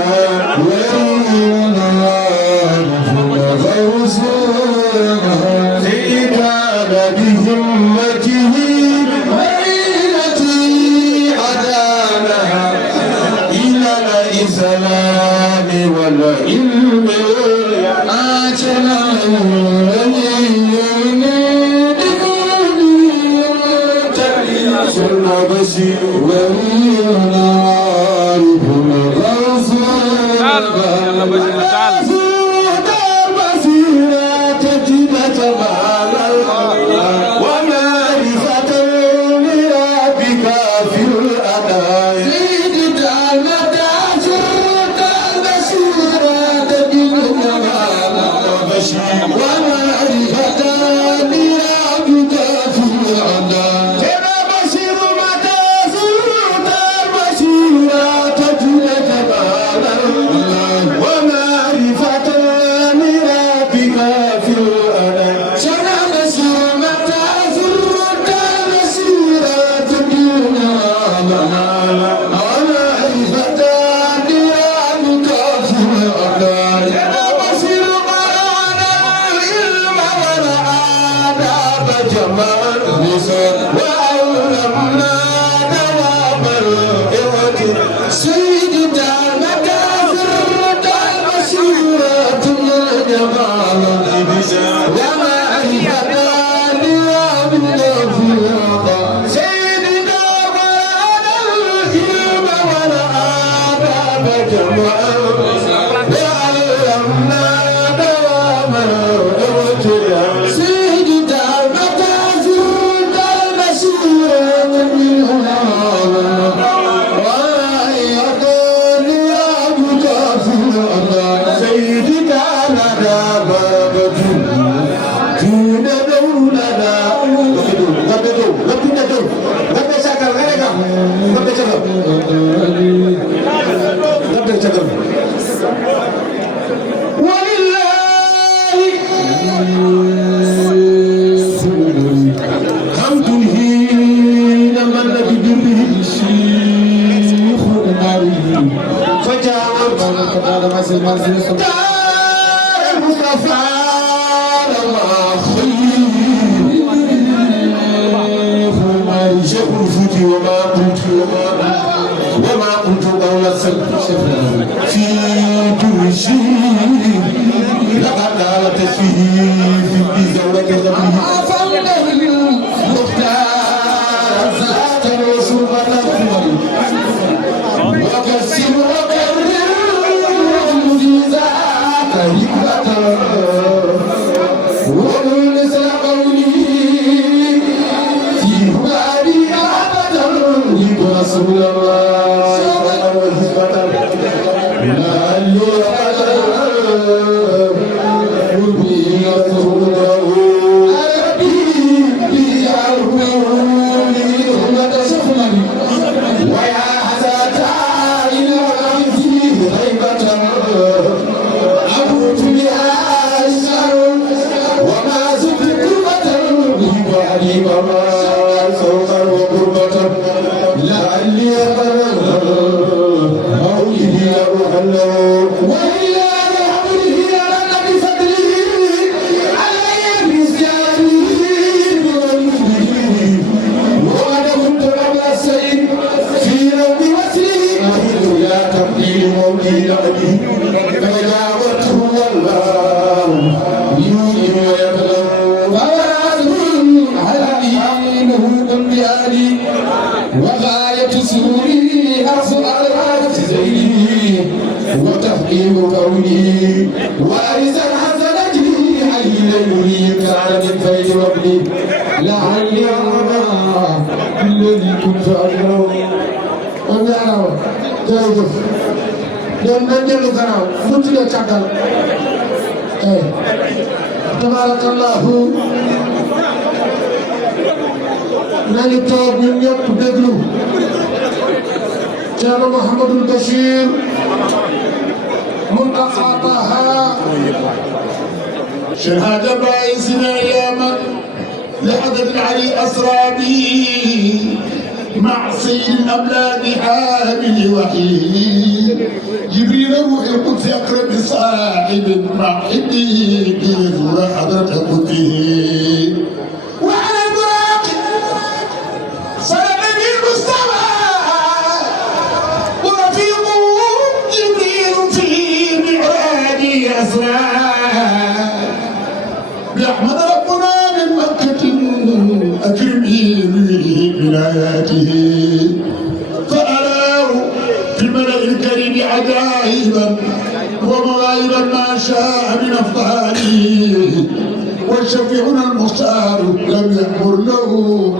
ولي العارف الغوث زيدان بهمته وعينته عدانها إلى الإسلام والعلم ومعرفة لربي المصطفى وما كنت قول السلف في كل شيء لقد قالت فيه في زوجة النبي مختار ذات الرسول وكسر وكرر المجيزات هبة ولسان قولي في هبالي أبدا رسول الله وغاية سروري أرسل على زيني وتحقيم كوني وارثا حسنتي حين يريد على من فيد ربي لعلي أرى الذي كنت أجره ونعم جايزف لأن نجل ذراو فتلة شكل تبارك الله nañu toog ñun ñëpp déglu Thierno Mouhamadou Bachir Mountakha Taha شهادة باعثنا ياما لحدث علي أسرى به مع سيد الأملاك حامل وحيد جبريل روح القدس أقرب صاحب مع حبه بذور حضرة قدسه بأحمد ربنا من مكة أكرمه بولاياته فأراه في الملأ الكريم عجائبا ومواهبا ما شاء من أفضاله وشفيعنا المختار لم يأمر له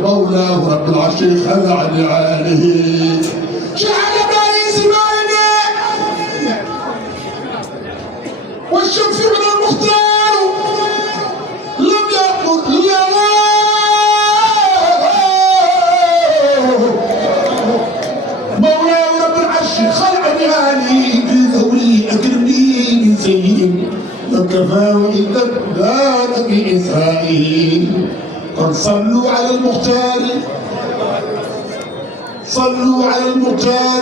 مولاه رب العرش خلع لعاله والشفيعنا المختار لم يأمر له مولاه رب العرش خلع لعاله بثوري أكرمي من سيد وكفاه إذا بان بإسرائيل قد صلوا على المختار صلوا على المختار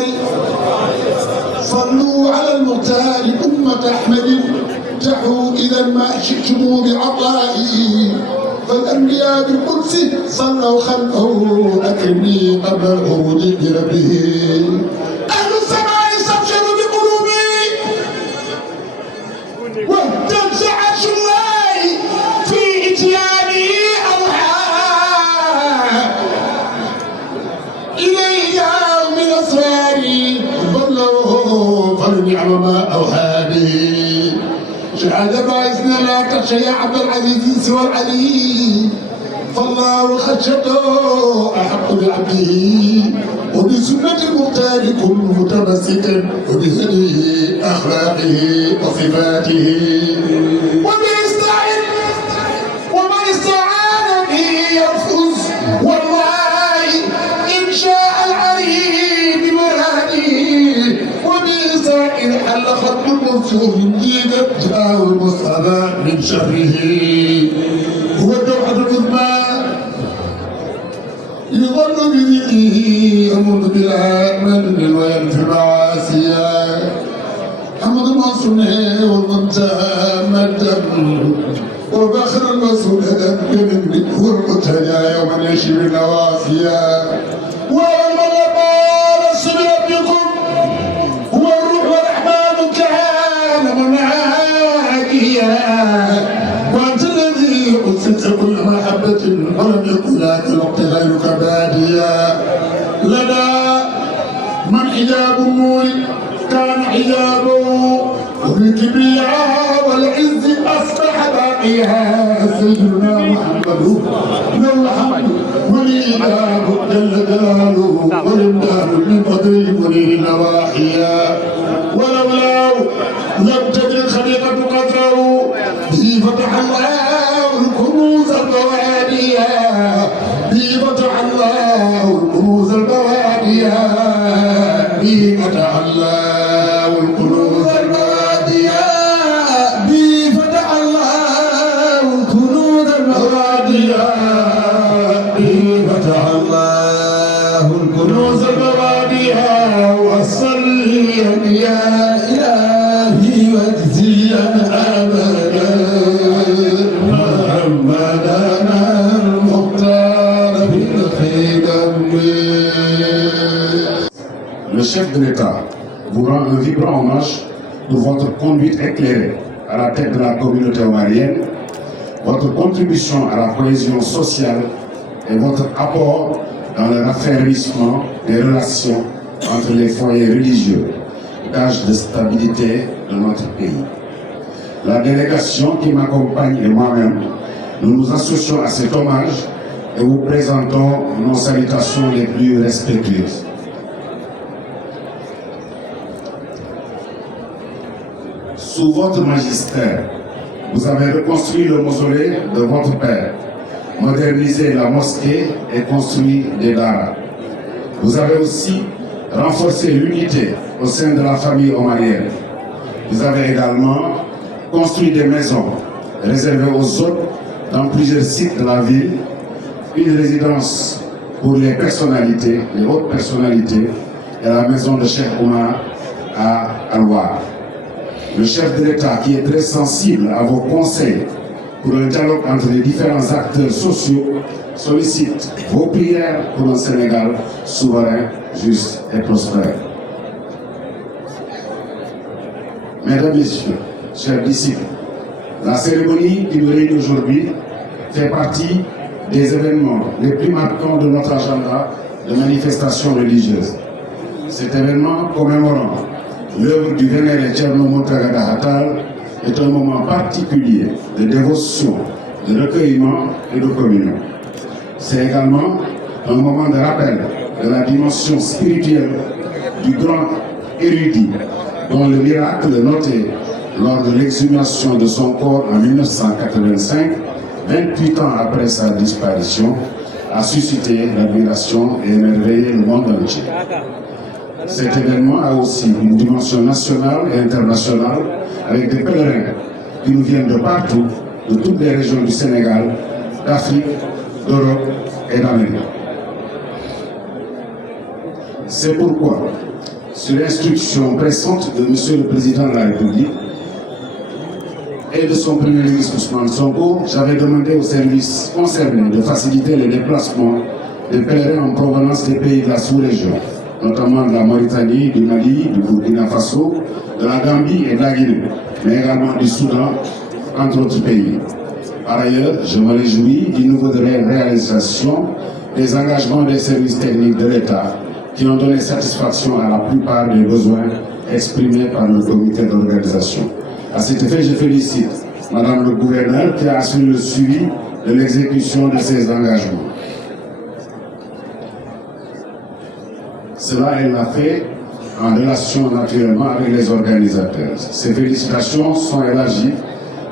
صلوا على المختار أمة أحمد تحوا إذا ما شئتم بعطائي فالأنبياء بالقدس صلوا خلفه أكرمي قبل العود بربه أهل السماء استبشروا بقلوبي واهتز عرش الله في إتياني أوحى إلي من أسراري ظلوا فلنعم ما أوحى به شهادة باعثنا لا تخشى يا عبد العزيز سوى العلي فالله خشته أحق بعبده وبسنة المختار كن متمسكا وبهديه أخلاقه وصفاته ومن استعان به يفوز والله إن شاء العلي بمراده وبإسرائيل حل خط المنصور جيدا جاء المصطفى من شره هو الدوحة العظمى يظل بذكره يمر بلا من وينفي معاسيه حمد المنصور المصنع والمنتهى مدى وبخر المسؤول بالنبي والمتنى يوم يشير النوافيا والمغبار بربكم والروح والرحمن كان منعاكيا وانت الذي أثت كل محبة ولم يكن لك الوقت غيرك باديا لدى من حجاب النور كان حجابه وبالكبرياء والعز اصبح باقيها سيدنا محمد له الحمد والاله جل جلاله والامداد من قدره منير نواحيا ولولاه لم تجد خليقه قدره به فتح الله الكنوز البواديا به فتح الله الكنوز البواديا به فتح الله الكنوز البواديا به فتح الله الكنوز البواديا به فتح الله الكنوز البواديا وصليا يا إلهي واجزيا أبدا محمدنا المختار بالخدم. Le chef de l'État vous rend un vibrant hommage pour votre conduite éclairée à la tête de la communauté omarienne, votre contribution à la cohésion sociale et votre apport dans le raffermissement des relations entre les foyers religieux, gage de stabilité de notre pays. La délégation qui m'accompagne et moi-même, nous nous associons à cet hommage et vous présentons nos salutations les plus respectueuses. Sous votre magistère, vous avez reconstruit le mausolée de votre père, modernisé la mosquée et construit des daras. Vous avez aussi renforcé l'unité au sein de la famille omarienne. Vous avez également construit des maisons réservées aux autres dans plusieurs sites de la ville, une résidence pour les personnalités, les hautes personnalités, et la maison de Cheikh Oumar à Al-Wahd. Le chef de l'État, qui est très sensible à vos conseils pour un dialogue entre les différents acteurs sociaux, sollicite vos prières pour un Sénégal souverain, juste et prospère. Mesdames, Messieurs, chers disciples, la cérémonie qui nous réunit aujourd'hui fait partie des événements les plus marquants de notre agenda de manifestations religieuses. Cet événement commémorant l'œuvre du vénéré Thierno Mountaga Daha Tall est un moment particulier de dévotion, de recueillement et de communion. C'est également un moment de rappel de la dimension spirituelle du grand érudit dont le miracle noté lors de l'exhumation de son corps en 1985, 28 ans après sa disparition, a suscité l'admiration et émerveillé le monde entier. Cet événement a aussi une dimension nationale et internationale avec des pèlerins qui nous viennent de partout, de toutes les régions du Sénégal, d'Afrique, d'Europe et d'Amérique. C'est pourquoi, sur l'instruction pressante de M. le Président de la République et de son Premier ministre Ousmane Sonko, j'avais demandé aux services concernés de faciliter les déplacements des pèlerins en provenance des pays de la sous-région, notamment de la Mauritanie, du Mali, du Burkina Faso, de la Gambie et de la Guinée, mais également du Soudan, entre autres pays. Par ailleurs, je me réjouis du niveau de réalisation des engagements des services techniques de l'État qui ont donné satisfaction à la plupart des besoins exprimés par le comité d'organisation. À cet effet, je félicite Madame le gouverneur qui a assuré le suivi de l'exécution de ces engagements. Cela, elle l'a fait en relation naturellement avec les organisateurs. Ces félicitations sont élargies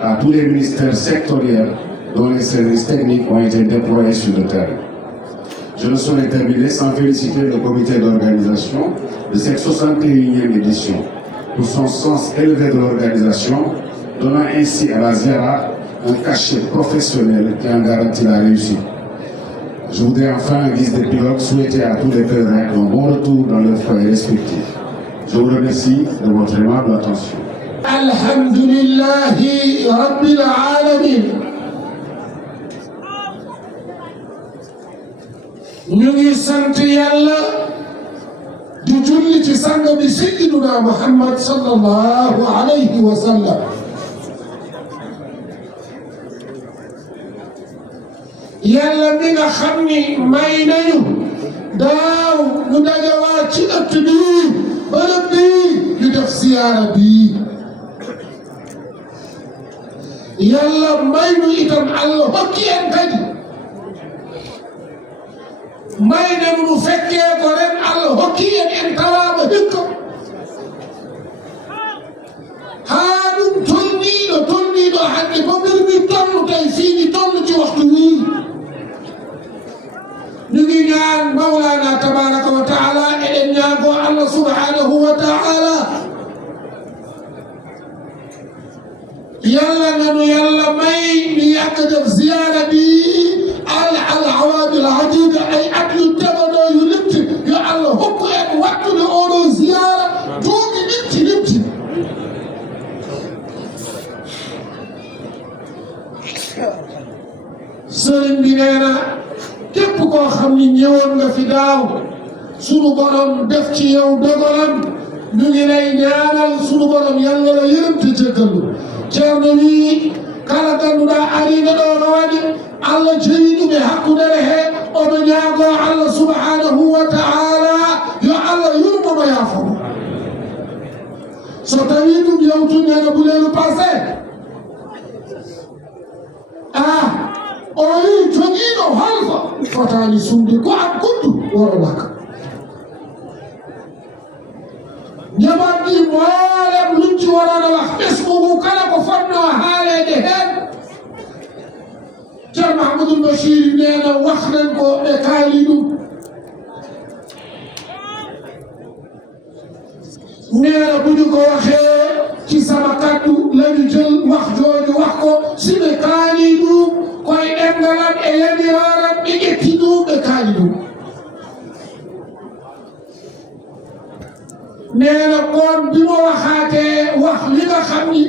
à tous les ministères sectoriels dont les services techniques ont été déployés sur le terrain. Je ne saurais terminer sans féliciter le comité d'organisation de cette 61e édition pour son sens élevé de l'organisation, donnant ainsi à la Ziara un cachet professionnel qui en garantit la réussite. Je voudrais enfin, en guise d'épilogue, souhaiter à tous les pèlerins un bon retour dans leurs foyers respectifs. Je vous remercie de votre aimable attention. الحمد لله رب العالمين نيجي سانت يالا دي جولي سي سانغ بي سيدنا محمد صلى الله عليه وسلم يالا ميغا خامني ماي نيو داو نو داجاوا سي ات بي بلب بي ñu def ziyaara bi yàlla may nu itam Allah hokki en kadi may na nu fekkee ko ren Allah hokki en tawaama hikka haa ɗum tolniiɗo hannde bo mbir mi tollu tay fiini tollu ci waxtu wii ñu ngi ñaan Mawlana tabaraka wa taala eɗen ñaago Allah subhanahu wa taala yàlla nanu yàlla may ni yàgg def ziyaara bi al awaamil adida ay at yu tegaloo yu limti yu Allah hokku en wattude oɗo ziyaara duuɓi limti sëriñ bi nee na képp koo xam ni ñëwoon nga fi daaw sunu borom def ci yow dogalam ñu ngi lay ñaanal sunu borom yàlla la yërëm te jéggalu ceerno wi kala ganduɗa arino ɗo no waɗi Allah jeyiɗuɓe hakkudere he oɗo ñaago Allah subhanahu wa taala yo Allah yurmomo yaafomo so tawi ɗum yewtuneno ɓuleelu passé o wi jogiiɗo holko fotani sumde ko am guddu woɗo makka jaɓanɗi moolem lucci wonono wax ɓesmugu kala ko fonno haalede hen ceerno Mahamadou Bachir nena wax nan ko ɓe kaali ɗum nena buñu ko waxe ci sama kaddu lañu jël wax jooju wax ko si ɓe kaali ɗum koye ɗemgalam e yamiroram ɓe ƴetti ɗum ɓe kaali ɗum neena kon bi ma waxaatee wax li nga xam ni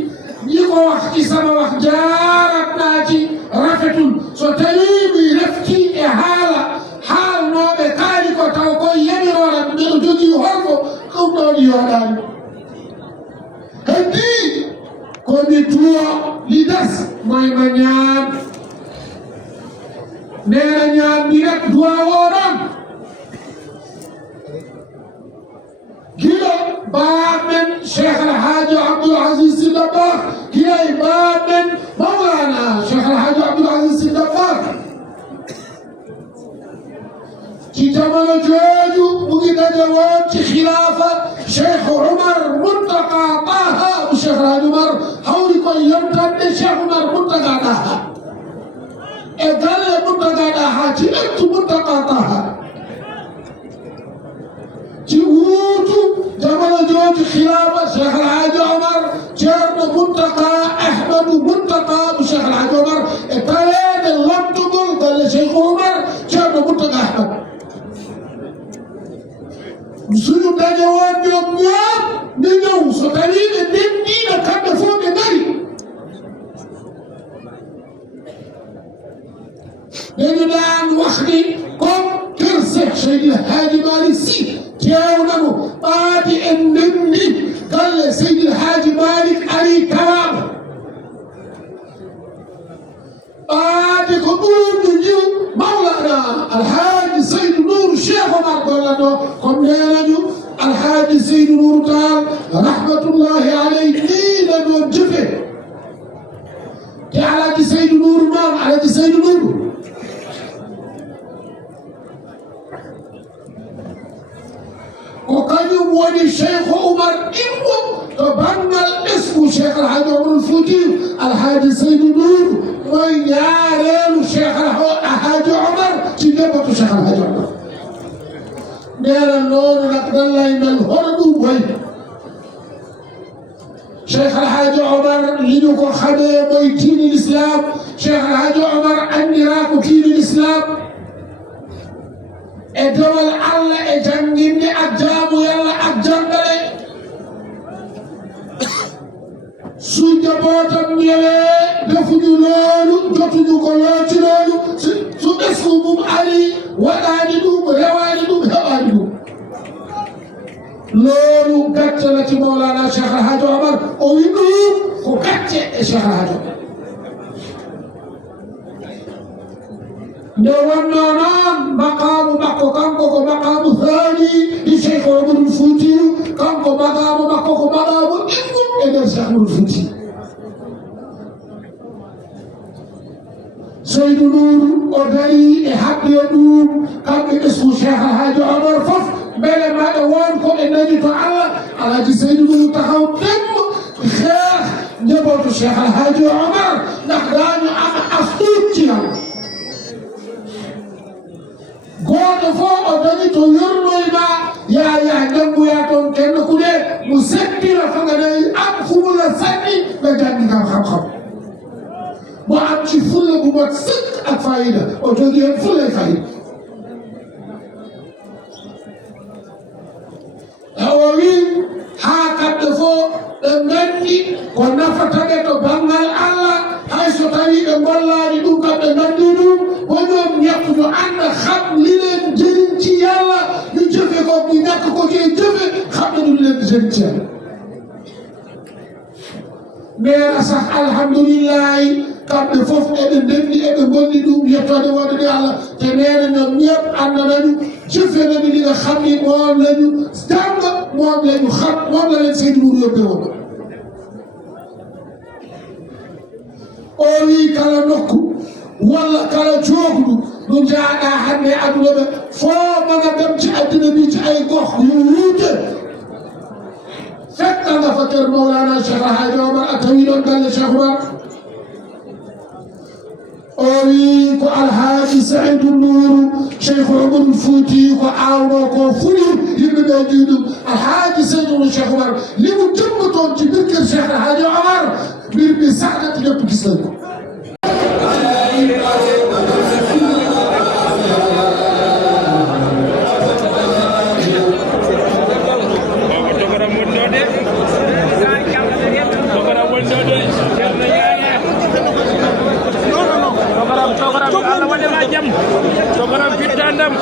ñi ko wax ci sama wax jaarat naa ci rafetul so tawii mi refti e haala haalnooɓe kaali ko taw koye yamiroram mbiɗo jogii holko ɗum ɗon yooɗaani heddi komi tuwo li des moye ma ñaan neena ñaan mi rek duwa oɗon gila baamen Cheikh El Hadji Abdoul Aziz Sy Dabakh gilay baamen Mawlana Cheikh El Hadji Abdoul Aziz Sy Dabakh ci jamono jooju mu ngi daje woon ci xilaafa Cheikh Oumar Muntaka Taha bu Cheikh El Hadji Oumar hawri koy yamtande Cheikh Oumar Muntaka Taha e galle Muntaka Taha ci ëttu Muntaka Taha ci wuutu jamono jooju xilaafa Cheikh El Hadji Omar Ceerno Muntaka Ahmadu Muntaka bu Cheikh El Hadji Omar e tawede lamtugol galle Cheikh Oumar Ceerno Muntaka Ahmad suñu daje woon ñoom ñëpp ñu ñëw so tawi ɓe ndendiino kamɓe fof ɓe ngari dañu daan wax ni comme kër Cheikh Seydi El Hadji Malick Sy teewnamo ɓaadi en ndenndi galle Seydi El Hadji Malick ari tawaama ɓaade ko ɓuurɗo jiw Mawlana Alhaji Seydou Nourou Cheikh Omar gollano comme neenañu Alhaji Seydou Nourou Tall rahmatullahi alayhi niina ɗon jëfe te Alhaji Seydou Nourou noon Alhaji Seydou Nourou ko kañum woni Cheikh Oumar immo to banngal ɓesgu Cheikh El Hadji Omarul Foutiyou Alhaji Seydou Nourou moy ñaareelu Cheikh El Hadji Omar ci njabootu Cheikh El Hadji Omar neena noonu nag dan lay mel hono ɗum way Cheikh El Hadji Omar li ñu ko xamee mooy diini l'islam Cheikh El Hadji Omar andiraa ko diini l'islam e dowal Allah e janginde ak jaamu Yàlla ak jàngale su njabootam ñëwee defuñu loolu jotuñu ko loo ci loolu su ɓesgu mum ari waɗaani ɗum rewaani ɗum heɓaani ɗum loolu gàcce la ci Mawlana Cheikh El Hadj Omar o wi ɗum ko gàcce e Cheikh El Hadj Omar nde wonnoo noon maqaamu makko kanko ko maqaamu thani ɗi Cheikh Omarul Fuutiyu kanko maqaamu makko ko maqaamu ɗiɗɗum e nder Cheikh Omarul Fuutiyu Seydou Nour o dari e haɓɓe ɗum kamɓe ɓesgu Cheikh El Hadj Omar fof mbele maɓe won ko ɓe nani to Allah Alhaji Seydou Nour taxaw temmo xeex njabootu Cheikh El Hadj Omar ndax daañu am as tuut ci Yàlla gooto fof o dañi to yornoyma yaya janngoya toon kenn ku ne mo settira faganayi am fumula sanni ɓe jangi kam xam-xam mo am ci fulla bu mot sëkk ak fayida o jogi hen fulla e fayida o wi haa kamɓe fof ɓe nganndi ko nafataɓe to banngal Allah hay so tawi ɓe gollaani ɗum kamɓe nganndi ɗum woñoom ñakkuño annda xam li leen jëriñ ci Yàlla ñu jëfe ko ñu ñàkk ko ci jëfe xam ne ɗum leen jëriñ ci Yàlla neena sax alhamdulillahi kamɓe fof eɓe ndenndi eɓe gondi ɗum yettode wonde Allah te neena ñoom ñëpp annda nañu jëfe nañu li nga xam ni moom lañu jàng moom lañu xam moom la leen Seydou Nour yóbbee woon o wi kala nokku walla kala joogdu ɗo jaaɗa hannde aduna ɓe foo mana dem ci adduna bi ci ay gox yu wuute fekk nga fa kër Mawlana Cheikh El Hadj Omar a tawi ɗon galle Cheikh Omar o wi ko Alhaji Seydou Nour Cheikh Omarul Fuuti ko aawno ko fuɗi yimɓe ɓe jii ɗum Alhaji Seydou Nour Cheikh Omar li mu jëmm toon ci biir kër Cheikh El Hadj Omar mbir mi sax na te ñëpp gis nañ ko Allah waɗema jam togoram fittandam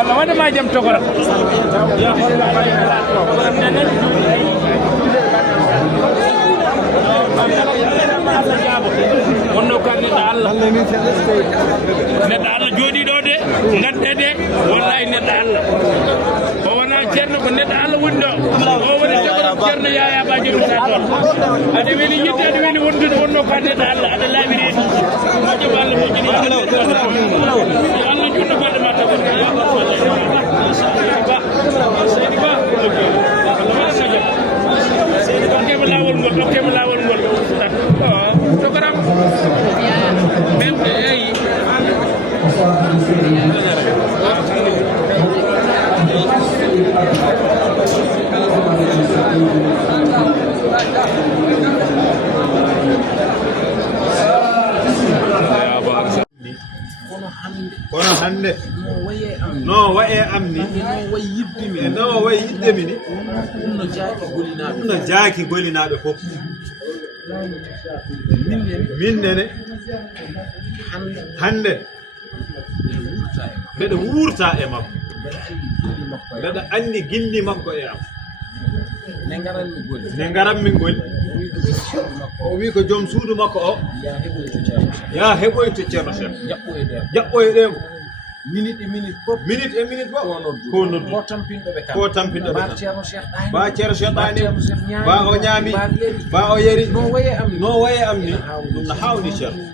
Allah waɗema jam togoram wonno ka neɗɗo Allah jooɗiɗo de gadde de wallahi neɗɗo Allah o wona ceerno ko neɗɗo Allah woni ɗo o woni togoram ceerno Yaya Ba Joɗum toon aɗa weli yidde aɗa weli wondude wonno ka neɗɗo Allah aɗa laaɓi reeɗi moƴƴo Allah moƴƴini Allah junno golle ma tago Seydi Ba okkema lawol ngol togoram même eyi kono hande no waye am ni e no wayi yiddemi ni ɗum no jaaki golinaɓe fof minnene hande mbeɗa wurta e makko mbeɗa anndi gilli makko e am nde ngaranmi goli o wi ko joom suudu makko o ya heɓoyto ceerno Cheikh jaɓɓoyɗemo minute e minute fof ko noddu ko tampinɗo ɓe ba ceerno Cheikh ɗani ba o ñaami ba o yari no waye am ni ɗum no hawni ceerno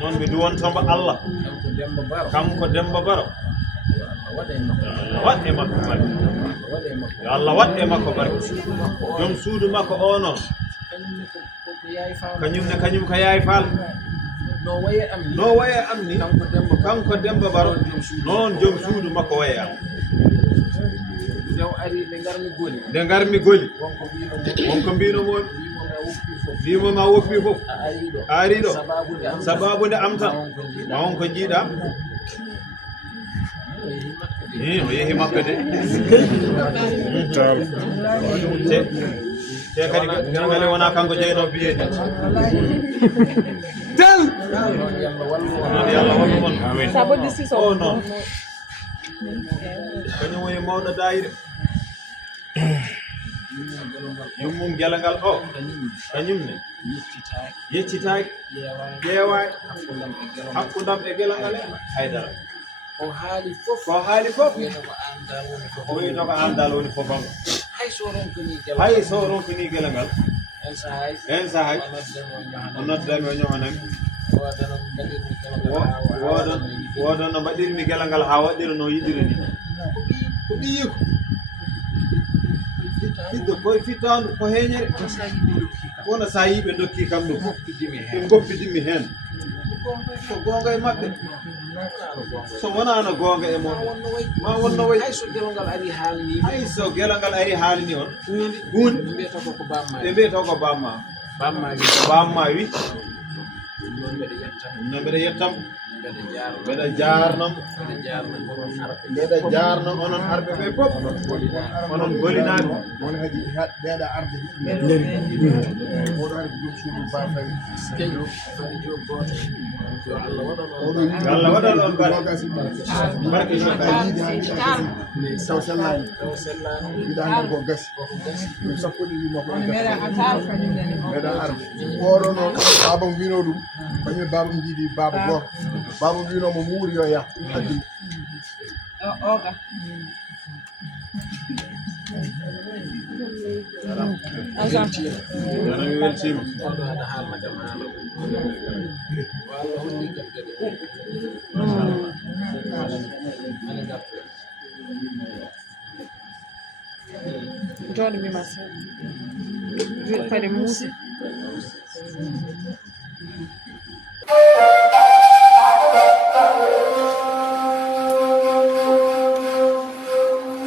noon mi duwontombo Allah kanko Demba Baro waɗ e makko barke yo Allah waɗ e makko barke joom suudu makko o noon kañum ko yaay Fall no waye am ni kanko Demba Baro noon joom suudu makko waye am nde garmi goli wonko mbino moon mbimo ma woppi fof a ari ɗo sababude am tan ma wonko jiiɗa o yehi makko de te kadi ngale wona kanko jeyno biyeede tel yalla wallu on Sabo disiso oh non kañum woni mawɗo dayire yummum gelagal o kañumne yeccitaaki ƴeewaaki hakkundam e gelagal e haydara ko haali fof o wiyto ko andal woni fofam hay so ronkini gelagal hen sahay o noddami o ñohanami wodon no mbaɗirmi gelagal ha waɗira no yiɗiri ni ko ɓiyiko ɓiɗɗo koye fittandu ko heñere wona sa yiɓe dokki kam ɗum ɓe goppidimi hen ko gonga e maɓɓe so wonano gonga e moɗon ma wonno wayi hay so gelal ngal ari haalni on hunde ɓe mbiyata ko bamma wi no mbeɗa yettam mbeɗa jarnam mbeɗa jarno onon arɓe ɓe fof onon golinaɓe won haji ɓeeɗa arde oɗo ari jom suudu bafari Allah waɗan on barke taw sellani wiɗa ko gasi ɗum sappoɗi wima ko meeɗa arde oɗo noon babam wino ɗum kañum babam jiiɗi baba goto babam winomo mo wuuri yo yah addi oga weltima John mi masa Jude pare musi